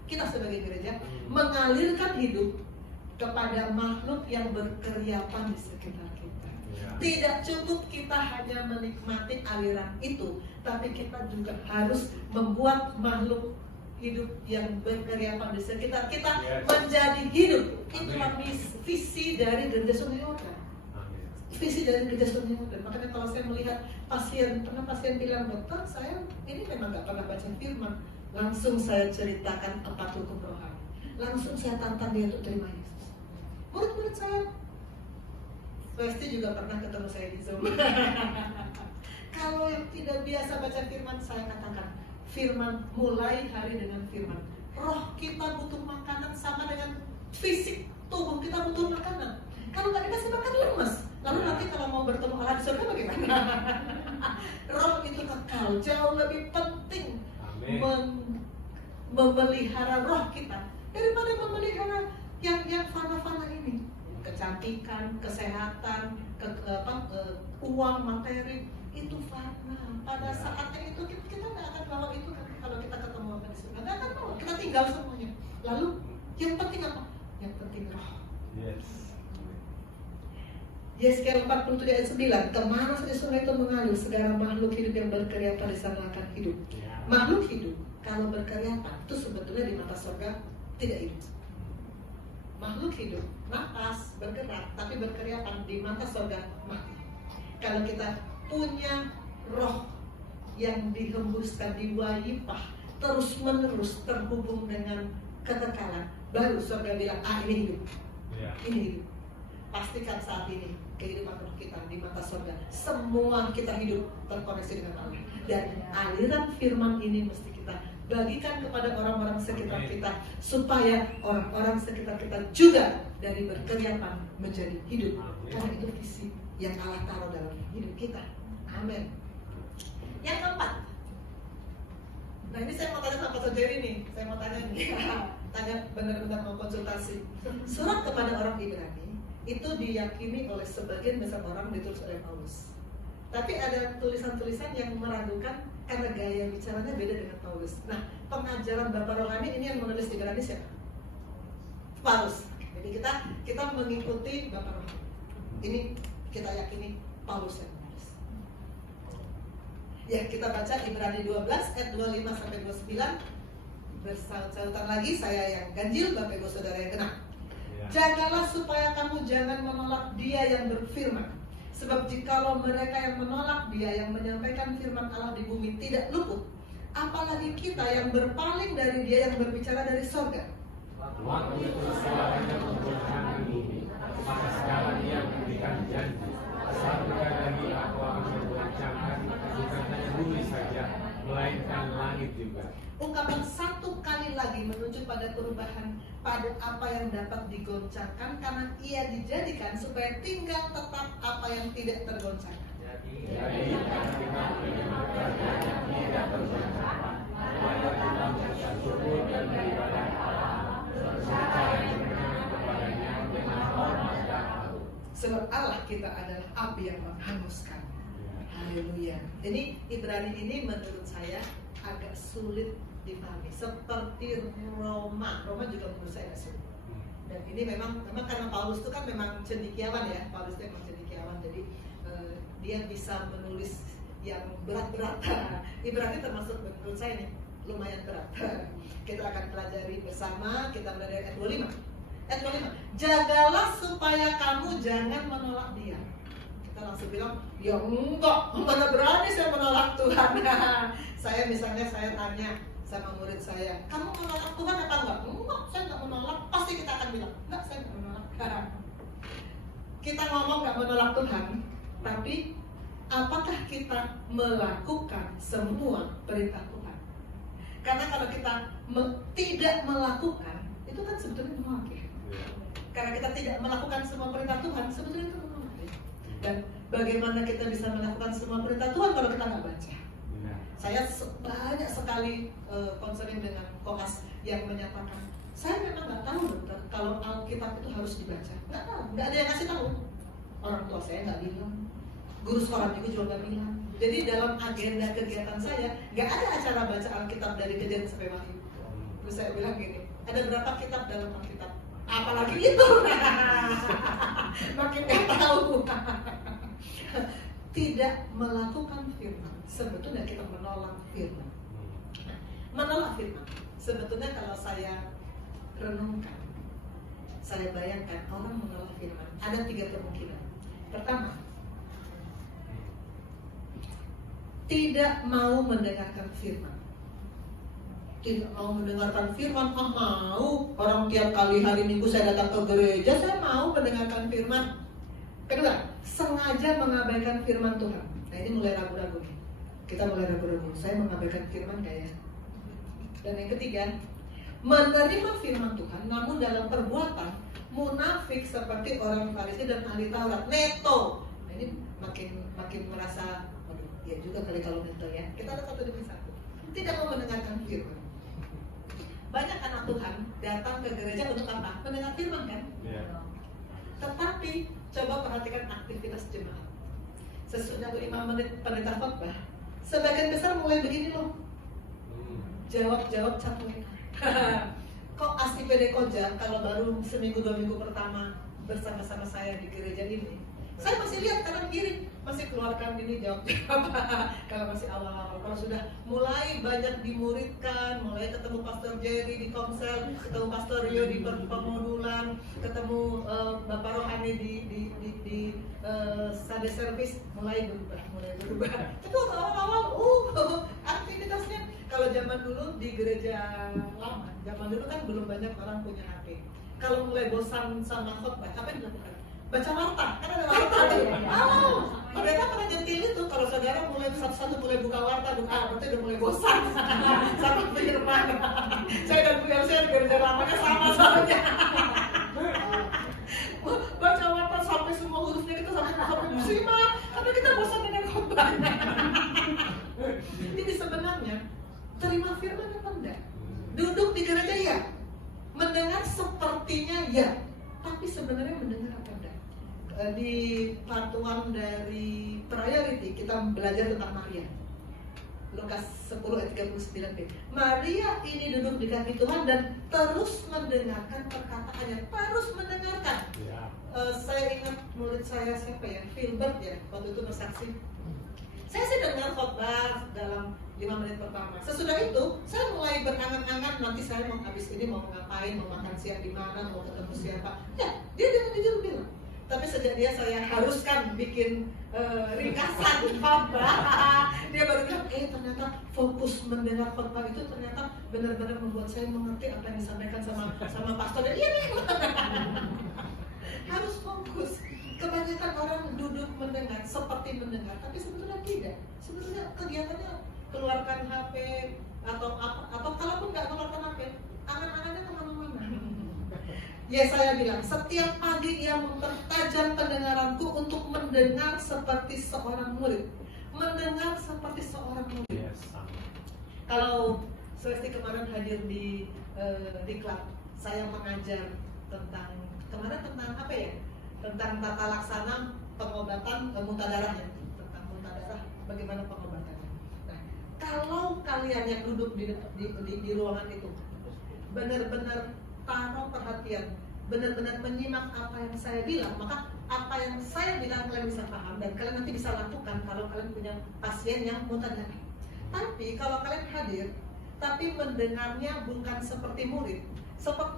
kita sebagai gereja mengalirkan hidup kepada makhluk yang berkeriapan di sekitar kita. Tidak cukup kita hanya menikmati aliran itu, tapi kita juga harus membuat makhluk hidup yang berkeriapan di sekitar kita menjadi hidup. Itulah visi dari Gereja Sungai Yordan. Visi dari Gereja Sungai Yordan. Makanya kalau saya melihat pasien bilang, dokter saya ini memang nggak pernah baca firman, langsung saya ceritakan 4 hukum rohani, langsung saya tantang dia untuk terima Yesus. Murid-murid saya Swesti juga pernah ketemu saya di Zoom. Kalau yang tidak biasa baca firman, saya katakan firman, mulai hari dengan firman. Roh kita butuh makanan sama dengan fisik tubuh kita butuh makanan. Kalau nggak dikasih makan lemes. Lalu nanti kalau mau bertemu Allah di surga bagaimana? Roh itu kekal, jauh lebih penting memelihara roh kita daripada memelihara yang fana-fana ini. Kecantikan, kesehatan, uang, materi itu fana. Pada saatnya itu kita nggak akan bawa itu kan kalau kita ketemu Allah di surga. Nggak akan bawa, kita tinggal semuanya. Lalu yang penting apa? Yang penting roh. Yeskiel 47 ayat 9, kemana saja sungai itu mengalir, segala makhluk hidup yang berkeriapan di sana akan hidup. Makhluk hidup kalau berkeriapan itu sebetulnya di mata surga tidak hidup. Makhluk hidup, nafas, bergerak, tapi berkeriapan di mata surga mati. Kalau kita punya roh yang dihembuskan di waipah terus menerus terhubung dengan kekekalan, baru surga bilang, ini hidup, ini hidup. Pastikan saat ini kehidupan roh kita di mata surga, semua kita hidup terkoneksi dengan Allah. Dan aliran firman ini mesti kita bagikan kepada orang-orang sekitar kita, supaya orang-orang sekitar kita juga dari berkeriapan menjadi hidup. Karena itu visi yang Allah taruh dalam hidup kita. Amin. Yang keempat, nah ini saya mau tanya sama Pastor Jerry nih, saya mau tanya nih, tanya benar-benar mau konsultasi. Surat kepada orang Ibrani itu diyakini oleh sebagian besar orang ditulis oleh Paulus. Tapi ada tulisan-tulisan yang meragukan karena gaya bicaranya beda dengan Paulus. Nah, pengajaran Bapak Rohani ini yang menulis di Ibrani siapa? Paulus. Jadi kita mengikuti Bapak Rohani. Ini kita yakini Paulus yang menulis. Ya, kita baca Ibrani 12 ayat 25 sampai 29. Bersaut-sautan lagi, saya yang ganjil, Bapak Ibu Saudara yang genap. Jagalah supaya kamu jangan menolak Dia yang berfirman. Sebab jikalau mereka yang menolak Dia yang menyampaikan firman Allah di bumi tidak luput, apalagi kita yang berpaling dari Dia yang berbicara dari sorga. Waktu itu suaranya memgoncangkan bumi, maka sekarang Dia memberikan janji, asal bukan lagi aku akan menggoncangkan bukan hanya bumi saja, melainkan langit juga. Ungkapan satu kali lagi menunjuk pada perubahan, pada apa yang dapat digoncangkan, karena Ia dijadikan supaya tinggal tetap apa yang tidak tergoncangkan. Jadi karena kita menyembah yang tidak tergoncangkan, maka kita mengucap syukur dan beribadah Allah, secara yang benar kepadanya dengan hormat dan takut. Sebab Allah kita adalah api yang menghanguskan. Haleluya. Ini Ibrani ini menurut saya agak sulit dipahami, seperti Roma juga menurut saya sulit. Dan ini memang karena Paulus itu kan memang cendekiawan ya, Paulus itu memang cendekiawan, jadi dia bisa menulis yang berat-berat. Ibrani termasuk menurut saya nih lumayan berat. Kita akan pelajari bersama, kita mulai dari ayat 25. Ayat 25, jagalah supaya kamu jangan menolak Dia. Kita langsung bilang, ya enggak, mana berani saya menolak Tuhan. Saya misalnya tanya sama murid saya, kamu menolak Tuhan apa enggak? Enggak, saya enggak menolak. Pasti kita akan bilang, enggak, saya enggak menolak. Kita ngomong enggak menolak Tuhan, tapi apakah kita melakukan semua perintah Tuhan? Karena kalau kita tidak melakukan, itu kan sebetulnya menolak ya. Karena kita tidak melakukan semua perintah Tuhan, sebetulnya itu menolak ya. Dan bagaimana kita bisa melakukan semua perintah Tuhan kalau kita nggak baca? Saya banyak sekali konseling dengan kokas yang menyatakan, saya memang nggak tahu dokter kalau Alkitab itu harus dibaca. Nggak tahu, nggak ada yang ngasih tahu. Orang tua saya nggak bilang, guru sekolah juga nggak bilang. Jadi dalam agenda kegiatan saya nggak ada acara baca Alkitab dari Kejadian sampai Wahyu. Terus saya bilang gini, ada berapa kitab dalam Alkitab? Apalagi itu, makin nggak tahu. Tidak melakukan firman, sebetulnya kita menolak firman. Menolak firman, sebetulnya kalau saya renungkan, saya bayangkan orang menolak firman, ada 3 kemungkinan. Pertama, tidak mau mendengarkan firman. Tidak mau mendengarkan firman, mau. Orang tiap kali hari Minggu saya datang ke gereja, saya mau mendengarkan firman. Kedua, sengaja mengabaikan firman Tuhan. Nah ini mulai ragu-ragu nih. Kita mulai ragu-ragu. Saya mengabaikan firman gak ya? Dan yang ketiga, menerima firman Tuhan namun dalam perbuatan munafik seperti orang Farisi dan ahli Taurat. Neto. Nah ini makin merasa, aduh, ya juga kali kalau neto ya. Kita ada satu demi satu. Tidak mau mendengarkan firman. Banyak anak Tuhan datang ke gereja untuk apa? Mendengar firman kan? Yeah. Tetapi coba perhatikan aktivitas jemaat. Sesudah 5 menit pendeta khotbah, sebagian besar mulai begini loh. Jawab campur. Kok asli PD Koja kalau baru seminggu 2 minggu pertama bersama-sama saya di gereja ini, saya masih lihat kanan kiri, masih keluarkan ini jawab kalau masih awal-awal. Kalau sudah mulai banyak dimuridkan, mulai ketemu Pastor Jerry di Komsel, ketemu Pastor Rio di pemodulan, ketemu Bapak Rohani di Sunday Service, mulai berubah. Itu awal-awal, aktivitasnya. Kalau zaman dulu di gereja lama, zaman dulu kan belum banyak orang punya HP. Kalau mulai bosan sama khotbah, apa yang dilakukan? Baca warta, kan ada warta. Mereka pernah nyentil itu. Kalau saudara mulai satu-satu mulai buka warta, berarti udah mulai bosan. Satu firman. Saya dan Bu Elsa di gereja lamanya sama soalnya. Baca warta sampai semua hurufnya kita sampai musiman, karena kita bosan dengan khotbahnya. Jadi sebenarnya terima firman apa enggak? Duduk di gereja ya, mendengar sepertinya ya, tapi sebenarnya mendengar apa enggak? Di part 1 dari Priority kita belajar tentang Maria. Lukas 10 ayat 39b. Maria ini duduk di kaki Tuhan dan terus mendengarkan perkataannya, terus mendengarkan. Ya. Saya ingat murid saya siapa ya, Filbert ya, waktu itu bersaksi. Saya sih dengar khotbah dalam 5 menit pertama. Sesudah itu, saya mulai berangan-angan nanti saya mau habis ini mau ngapain, mau makan siang di mana, mau ketemu siapa. Ya, dia dengan jujur bilang. Tapi sejak dia saya haruskan bikin ringkasan khotbah, dia baru bilang, ternyata fokus mendengar khotbah itu ternyata benar-benar membuat saya mengerti apa yang disampaikan sama pastor. Dan iya memang harus fokus. Kebanyakan orang duduk mendengar seperti mendengar, tapi sebetulnya tidak. Sebetulnya kegiatannya keluarkan HP atau kalaupun nggak keluarkan HP, angan-angannya kemana-mana. Ya saya bilang, setiap pagi ia mempertajam pendengaranku untuk mendengar seperti seorang murid. Mendengar seperti seorang murid. Yes. Kalau Swesti kemarin hadir di klub, saya mengajar tentang apa ya? Tentang tata laksana pengobatan muntah darahnya, tentang muntah darah, bagaimana pengobatannya. Nah, kalau kalian yang duduk di ruangan itu benar-benar taruh perhatian, benar-benar menyimak apa yang saya bilang, maka apa yang saya bilang kalian bisa paham dan kalian nanti bisa lakukan kalau kalian punya pasien yang muntah darah. Tapi kalau kalian hadir, tapi mendengarnya bukan seperti murid.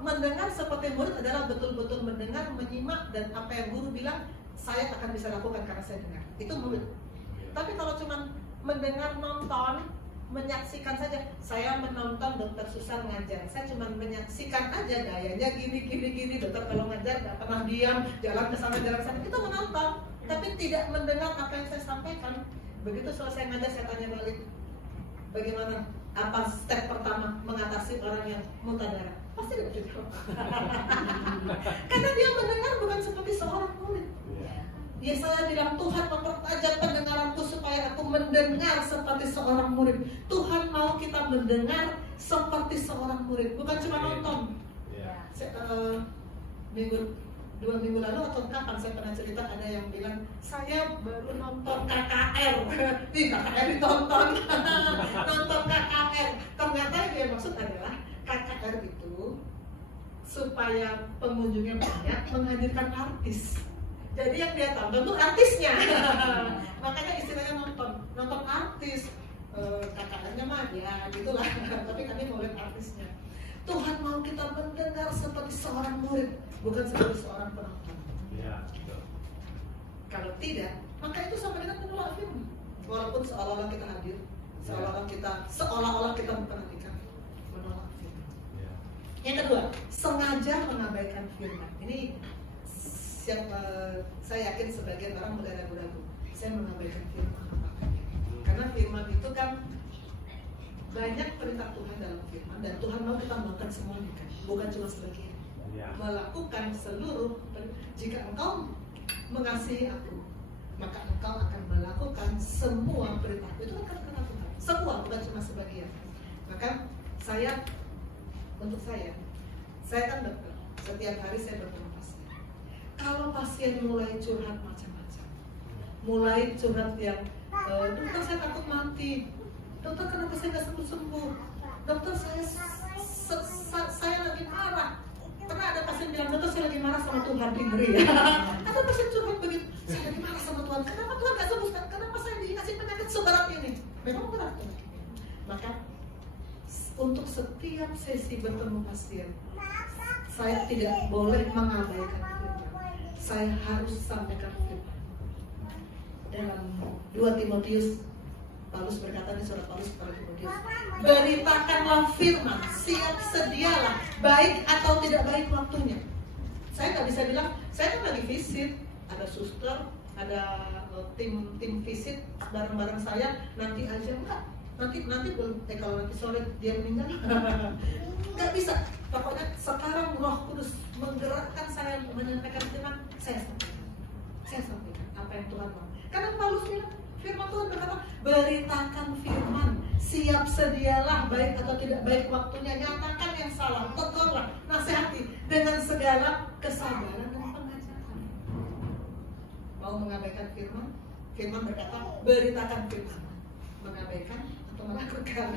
Mendengar seperti murid adalah betul-betul mendengar, menyimak, dan apa yang guru bilang saya akan bisa lakukan karena saya dengar. Itu murid. Tapi kalau cuma mendengar, nonton, menyaksikan saja. Saya menonton Dokter Susan ngajar, saya cuma menyaksikan aja gayanya gini. Dokter kalau ngajar nggak pernah diam, jalan ke sana jalan ke sana. Itu menonton, tapi tidak mendengar apa yang saya sampaikan. Begitu selesai ngajar saya tanya balik, bagaimana? Apa step pertama mengatasi orang yang muntah darah? Pasti tidak dijawab. Karena dia mendengar bukan seperti seorang murid. Ya saya bilang, Tuhan mempertajam pendengaranku supaya aku mendengar seperti seorang murid. Tuhan mau kita mendengar seperti seorang murid, bukan cuma nonton. Dua minggu lalu atau kapan saya pernah cerita, ada yang bilang saya baru nonton KKR. KKR ditonton. Nonton KKR. Ternyata yang maksud adalah KKR itu supaya pengunjungnya banyak, menghadirkan artis. Jadi yang dia tonton tuh artisnya. Makanya istilahnya nonton artis. KKR-nya mah ya gitulah. Tapi kami mau lihat artisnya. Tuhan mau kita mendengar seperti seorang murid, bukan seperti seorang penonton. Ya, betul. Kalau tidak, maka itu sama dengan menolak firman. Walaupun seolah-olah kita hadir, seolah-olah kita memperhatikan, menolak firman. Ya. Yang kedua, sengaja mengabaikan firman. Ini saya yakin sebagian orang mulai ragu-ragu. Saya mengabaikan firman apa? Karena firman itu kan banyak perintah Tuhan dalam firman, dan Tuhan mau kita melakukan semuanya kan, bukan cuma sebagian. Melakukan seluruh. Jika engkau mengasihi aku, maka engkau akan melakukan semua perintah. Itu kan kata Tuhan, semua, bukan cuma sebagian. Maka untuk saya kan dokter. Setiap hari saya bertemu pasien. Kalau pasien mulai curhat macam-macam, mulai curhat yang dokter saya takut mati, dokter kenapa saya nggak sembuh-sembuh, dokter saya lagi marah. Pernah ada pasien bilang, dokter saya lagi marah sama Tuhan, ngeri ya. Ada pasien curhat begitu, saya lagi marah sama Tuhan, kenapa Tuhan nggak sembuhkan, kenapa saya dikasih penyakit seberat ini? Memang berat penyakitnya. Maka untuk setiap sesi bertemu pasien, saya tidak boleh mengabaikan firman. Saya harus sampaikan firman. Dalam 2 Timotius, Paulus berkata di surat Paulus kepada Timotius, beritakanlah firman, siap sedialah, baik atau tidak baik waktunya. Saya nggak bisa bilang, saya kan lagi visit, ada suster, ada tim visit bareng-bareng saya, nanti aja enggak. Nanti kalau nanti sore dia meninggal, nggak bisa. Pokoknya sekarang Roh Kudus menggerakkan saya menyampaikan firman, saya sampaikan apa yang Tuhan mau. Karena Paulus bilang, firman Tuhan berkata, beritakan firman, siap sedialah, baik atau tidak baik waktunya, nyatakan yang salah, tegurlah, nasihati dengan segala kesabaran dan pengajaran. Mau mengabaikan firman? Firman berkata, beritakan firman. Mengabaikan atau melakukan?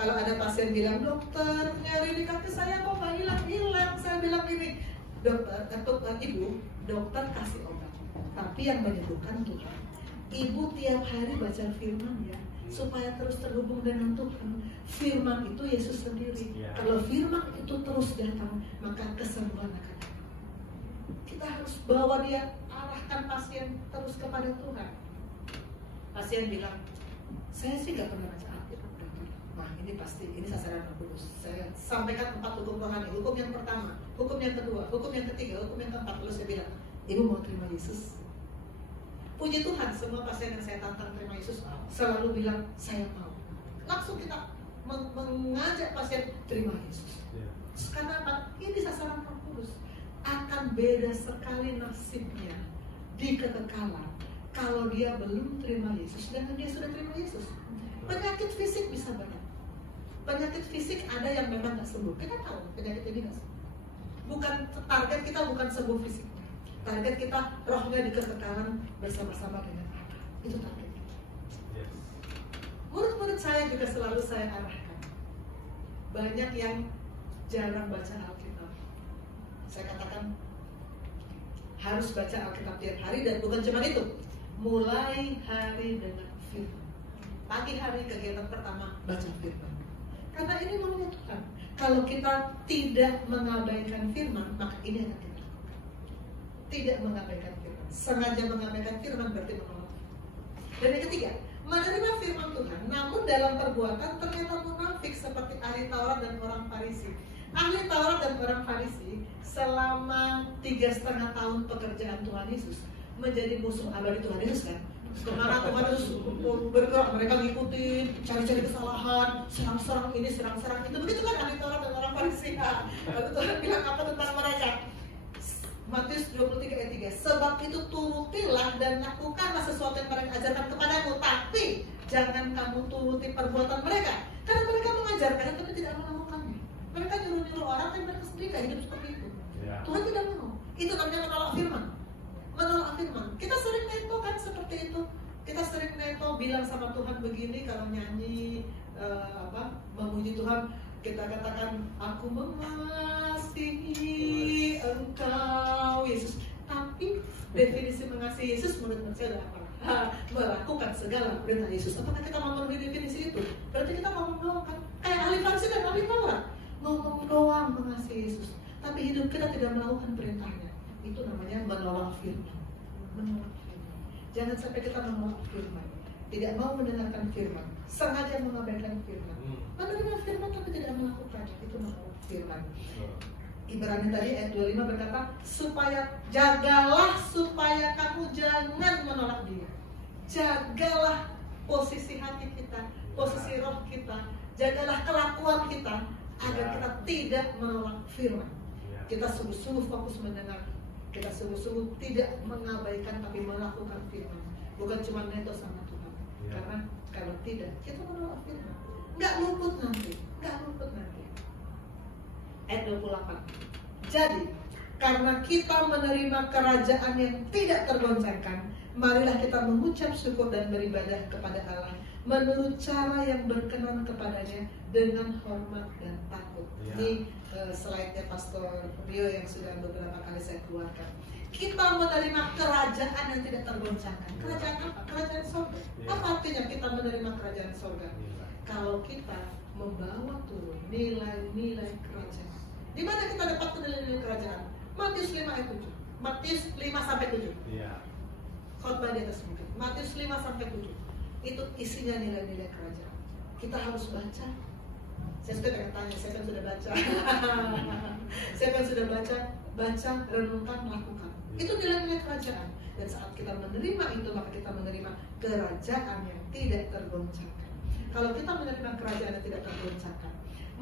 Kalau ada pasien bilang, dokter nyari di kaki saya kok nggak hilang, saya bilang ini, dokter atau ibu, dokter kasih obat, tapi yang menyembuhkan Tuhan. Ibu tiap hari baca firman ya, supaya terus terhubung dengan Tuhan. Firman itu Yesus sendiri. Kalau firman itu terus datang, maka kesembuhan akan datang. Kita harus bawa dia, arahkan pasien terus kepada Tuhan. Pasien bilang, saya sih gak pernah baca Alkitab. Nah ini pasti, ini sasaran Roh Kudus. Saya sampaikan 4 hukum rohani. Hukum yang pertama, hukum yang kedua, hukum yang ketiga, hukum yang keempat. Lalu saya bilang, ibu mau terima Yesus? Puji Tuhan, semua pasien yang saya tantang terima Yesus selalu bilang, saya mau. Langsung kita mengajak pasien terima Yesus. Karena apa? Ini sasaran Roh Kudus. Akan beda sekali nasibnya di kekekalan kalau dia belum terima Yesus dengan dia sudah terima Yesus. Penyakit fisik bisa banyak. Penyakit fisik ada yang memang nggak sembuh. Kita tahu penyakit ini nggak sembuh. Bukan target kita, bukan sembuh fisik. Target kita rohnya di kekekalan bersama-sama dengan Allah. Itu target kita. Murid-murid saya juga selalu saya arahkan. Banyak yang jarang baca Alkitab. Saya katakan harus baca Alkitab tiap hari, dan bukan cuma itu. Mulai hari dengan firman. Pagi hari kegiatan pertama baca firman. Karena ini maunya Tuhan. Kalau kita tidak mengabaikan firman, maka ini akan kita lakukan. Tidak mengabaikan firman. Sengaja mengabaikan firman berarti menolak. Dan yang ketiga, menerima firman Tuhan, namun dalam perbuatan ternyata munafik seperti ahli Taurat dan orang Farisi. Ahli Taurat dan orang Farisi selama 3,5 tahun pekerjaan Tuhan Yesus menjadi musuh abadi Tuhan Yesus kan. Kemana Tuhan Yesus bergerak, mereka ngikutin, cari-cari kesalahan, serang-serang ini, serang-serang itu. Begitu kan ahli Taurat dan orang Farisi. Lalu Tuhan bilang apa tentang mereka? Matius 23 ayat 3, sebab itu turutilah dan lakukanlah sesuatu yang mereka ajarkan kepadamu, tapi jangan kamu turuti perbuatan mereka, karena mereka mengajarkan tapi tidak melakukannya. Mereka nyuruh-nyuruh orang tapi mereka sendiri gak hidup seperti itu. Tuhan tidak mau. Itu namanya menolak firman. Menolak firman. Kita sering neto kan seperti itu. Kita sering neto bilang sama Tuhan begini, kalau nyanyi memuji Tuhan, kita katakan, aku mengasihi Engkau Yesus. Tapi definisi mengasihi Yesus menurut saya adalah apa? Melakukan segala perintah Yesus. Apakah kita mau memenuhi definisi itu? Berarti kita ngomong doang kan? Kayak ahli Farisi dan ahli Taurat, ngomong doang mengasihi Yesus, tapi hidup kita tidak melakukan perintahnya. Itu namanya menolak firman. Menolak firman. Jangan sampai kita menolak firman, tidak mau mendengarkan firman, sengaja mengabaikan firman. Menerima firman tapi tidak melakukan, itu menolak firman. Ibrani tadi ayat 25 berkata, jagalah supaya kamu jangan menolak dia. Jagalah posisi hati kita, posisi roh kita, jagalah kelakuan kita agar kita tidak menolak firman. Kita sungguh-sungguh fokus mendengar, kita sungguh-sungguh tidak mengabaikan tapi melakukan firman. Bukan cuma neto sama Tuhan. Karena kalau tidak, kita menolak firman. Nggak luput nanti. Ayat 28. Jadi, karena kita menerima kerajaan yang tidak tergoncangkan, marilah kita mengucap syukur dan beribadah kepada Allah menurut cara yang berkenan kepadanya dengan hormat dan takut. Ini slide-nya Pastor Rio yang sudah beberapa kali saya keluarkan. Kita menerima kerajaan yang tidak tergoncangkan. Kerajaan apa? Kerajaan surga. Apa artinya kita menerima kerajaan surga? Kalau kita membawa turun nilai-nilai kerajaan. Di mana kita dapat nilai-nilai kerajaan? Matius 5 ayat 7. Matius 5 sampai 7. Khotbah di atas bukit. Matius 5 sampai 7. Itu isinya nilai-nilai kerajaan. Kita harus baca. Saya sudah pengen tanya, saya kan sudah baca. Baca, renungkan, lakukan. Itu nilai-nilai kerajaan. Dan saat kita menerima itu, maka kita menerima kerajaan yang tidak tergoncangkan. Kalau kita menerima kerajaan yang tidak tergoncangkan,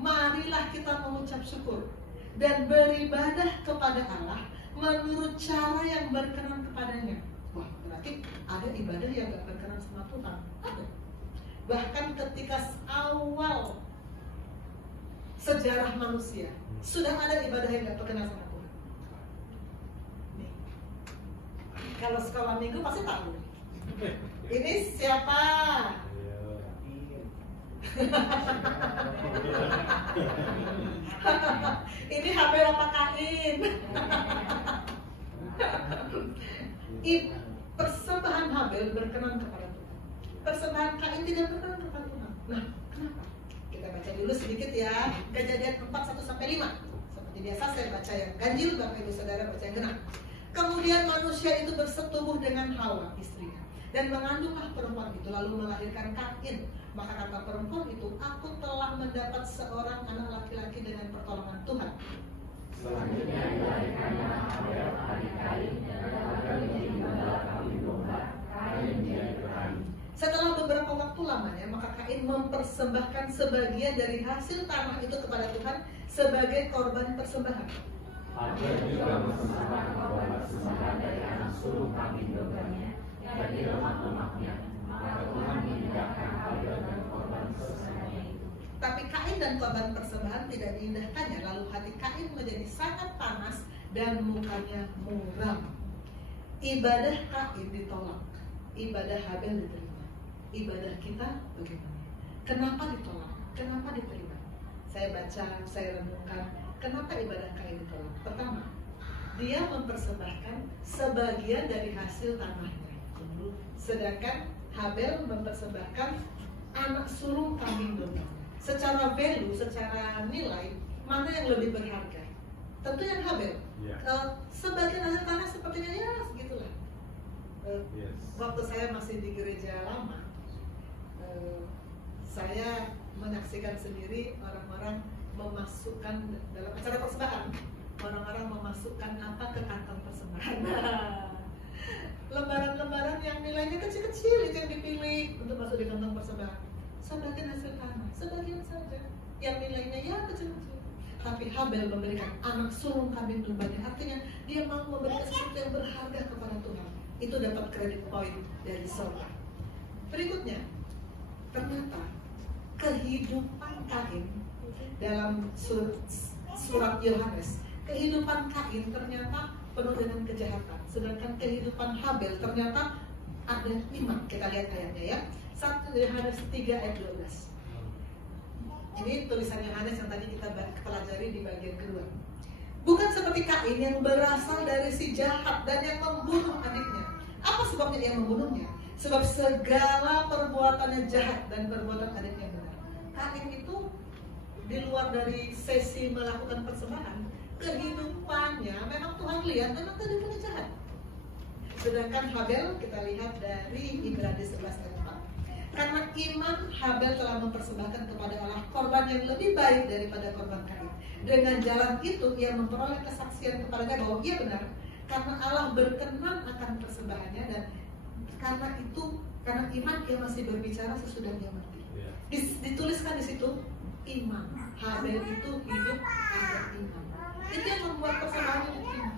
marilah kita mengucap syukur dan beribadah kepada Allah menurut cara yang berkenan kepadanya. Wah, berarti ada ibadah yang gak berkenan sama Tuhan. Ada. Bahkan ketika awal sejarah manusia, sudah ada ibadah yang gak berkenan sama Tuhan. Nih. Kalau sekolah minggu pasti tahu. Ini siapa? Ini Habel apa Kain? Persembahan Habel berkenan kepada Tuhan. Persembahan Kain tidak berkenan kepada Tuhan. Nah, kenapa? Kita baca dulu sedikit ya. Kejadian 4:1-5. Seperti biasa saya baca yang ganjil, Bapak Ibu Saudara baca yang genap. Kemudian manusia itu bersetubuh dengan Hawa istrinya dan mengandunglah perempuan itu lalu melahirkan Kain. Maka kata perempuan itu, aku telah mendapat seorang anak laki-laki dengan pertolongan Tuhan. Selanjutnya dilahirkannya Habel adik Kain, dan Habel menjadi gembala kambing domba, Kain menjadi petani. Setelah beberapa waktu lamanya, maka Kain mempersembahkan sebagian dari hasil tanah itu kepada Tuhan sebagai korban persembahan. Habel juga mempersembahkan korban persembahan dari anak sulung kambing dombanya, dari lemak-lemaknya. Maka Tuhan mengindahkan Habel dan korban persembahannya itu. Tapi Kain dan korban persembahan tidak diindahkannya. Lalu hati Kain menjadi sangat panas dan mukanya muram. Ibadah Kain ditolak, ibadah Habel diterima. Ibadah kita bagaimana? Kenapa ditolak? Kenapa diterima? Saya baca, saya renungkan. Kenapa ibadah Kain ditolak? Pertama, dia mempersembahkan sebagian dari hasil tanahnya. Sedangkan Habel mempersembahkan anak sulung kambing domba. Secara value, secara nilai, mana yang lebih berharga? Tentu yang Habel. Sebagian hasil tanah sepertinya ya segitulah. Waktu saya masih di gereja lama, saya menyaksikan sendiri orang-orang memasukkan dalam acara persembahan, orang-orang memasukkan apa ke kantong persembahan. Lembaran-lembaran yang nilainya kecil-kecil itu yang dipilih untuk masuk di kantong persembahan. Sebagian hasil tanah, sebagian saja yang nilainya ya kecil-kecil. Tapi Habel memberikan anak sulung kambing dombanya, artinya dia mau memberikan sesuatu yang berharga kepada Tuhan. Itu dapat kredit poin dari surga. Berikutnya, ternyata kehidupan Kain dalam surat Yohanes, kehidupan Kain ternyata penuh dengan kejahatan. Sedangkan kehidupan Habel ternyata ada iman. Kita lihat ayatnya ya. 1 Yohanes 3 ayat 12. Ini tulisan Yohanes yang tadi kita pelajari di bagian kedua. Bukan seperti Kain yang berasal dari si jahat dan yang membunuh adiknya. Apa sebabnya dia membunuhnya? Sebab segala perbuatannya jahat dan perbuatan adiknya benar. Kain itu di luar dari sesi melakukan persembahan, kehidupannya memang Tuhan lihat memang kehidupannya jahat. Sedangkan Habel kita lihat dari Ibrani 11 ayat 4. Karena iman, Habel telah mempersembahkan kepada Allah korban yang lebih baik daripada korban Kain. Dengan jalan itu ia memperoleh kesaksian kepadanya bahwa ia benar, karena Allah berkenan akan persembahannya, dan karena iman ia masih berbicara sesudah dia mati. Dituliskan di situ iman. Habel itu hidup ada iman. Itu yang membuat persembahannya diterima.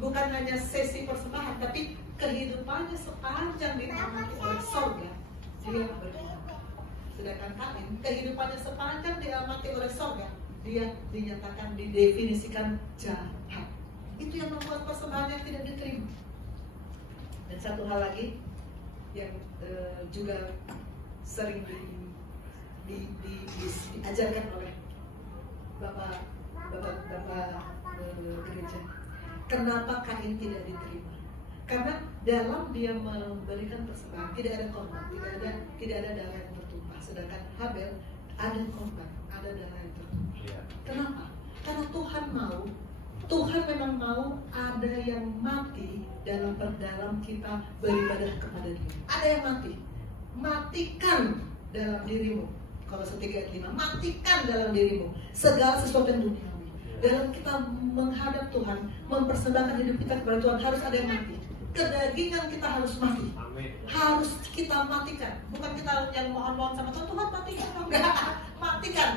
Bukan hanya sesi persembahan, tapi kehidupannya sepanjang diamati oleh sorga, dia beriman. Sedangkan Kain, kehidupannya sepanjang diamati oleh sorga, dia dinyatakan, didefinisikan jahat. Itu yang membuat persembahannya tidak diterima. Dan satu hal lagi yang juga sering diajarkan oleh Bapak gereja. Kenapa Kain tidak diterima? Karena dalam dia memberikan persembahan tidak ada korban, tidak ada darah yang tertumpah. Sedangkan Habel ada korban, ada darah yang tertumpah. Kenapa? Karena Tuhan memang mau ada yang mati dalam kita beribadah kepada Dia. Ada yang mati. Matikan dalam dirimu. Kalau 1 ayat 5, matikan dalam dirimu segala sesuatu yang duniawi. Dalam kita menghadap Tuhan, mempersembahkan hidup kita kepada Tuhan, harus ada yang mati. Kedagingan kita harus mati. Harus kita matikan. Bukan kita yang mohon-mohon sama Tuhan, Tuhan matikan. Enggak, matikan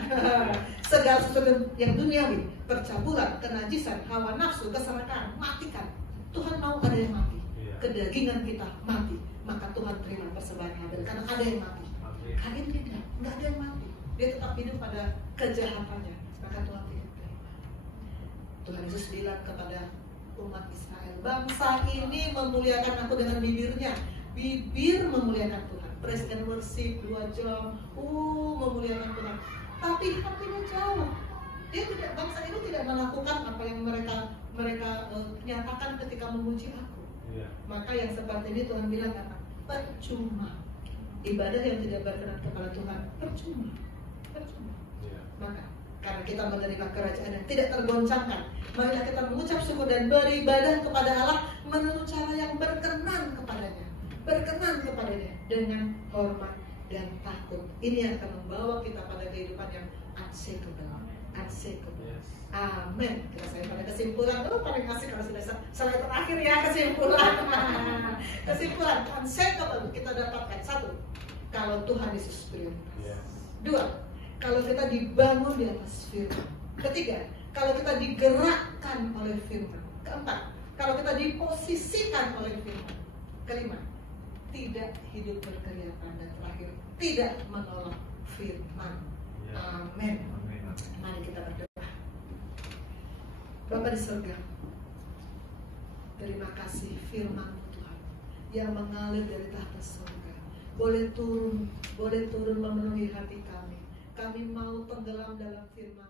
segala sesuatu yang duniawi, percabulan, kenajisan, hawa nafsu, keserakahan, matikan. Tuhan mau ada yang mati. Kedagingan kita mati, maka Tuhan terima persembahan Habel karena ada yang mati. Kain tidak, enggak ada yang mati. Dia tetap hidup pada kejahatannya, maka Tuhan tidak terima. Tuhan Yesus bilang kepada umat Israel, bangsa ini memuliakan aku dengan bibirnya. Bibir memuliakan Tuhan, praise and worship 2 jam, memuliakan Tuhan. Tapi hatinya jauh. Bangsa ini tidak melakukan apa yang mereka nyatakan ketika memuji aku. Maka yang seperti ini Tuhan bilang apa? Percuma. Ibadah yang tidak berkenan kepada Tuhan percuma. Maka karena kita menerima kerajaan yang tidak tergoncangkan, marilah kita mengucap syukur dan beribadah kepada Allah menurut cara yang berkenan kepadanya dengan hormat dan takut. Ini yang akan membawa kita pada kehidupan yang unshakable. Amin. Kita sampai pada kesimpulan. Paling asik kalau sudah selesai terakhir ya, kesimpulan unshakable kita dapatkan. 1, kalau Tuhan Yesus prioritas. 2, kalau kita dibangun di atas firman. 3, kalau kita digerakkan oleh firman. 4, kalau kita diposisikan oleh firman. 5, tidak hidup berkeriatan. Dan terakhir, tidak menolak firman. Amin. Mari kita berdoa. Bapa di surga, terima kasih firman Tuhan yang mengalir dari tahta surga. Boleh turun memenuhi hati kami. Kami mau tenggelam dalam firman.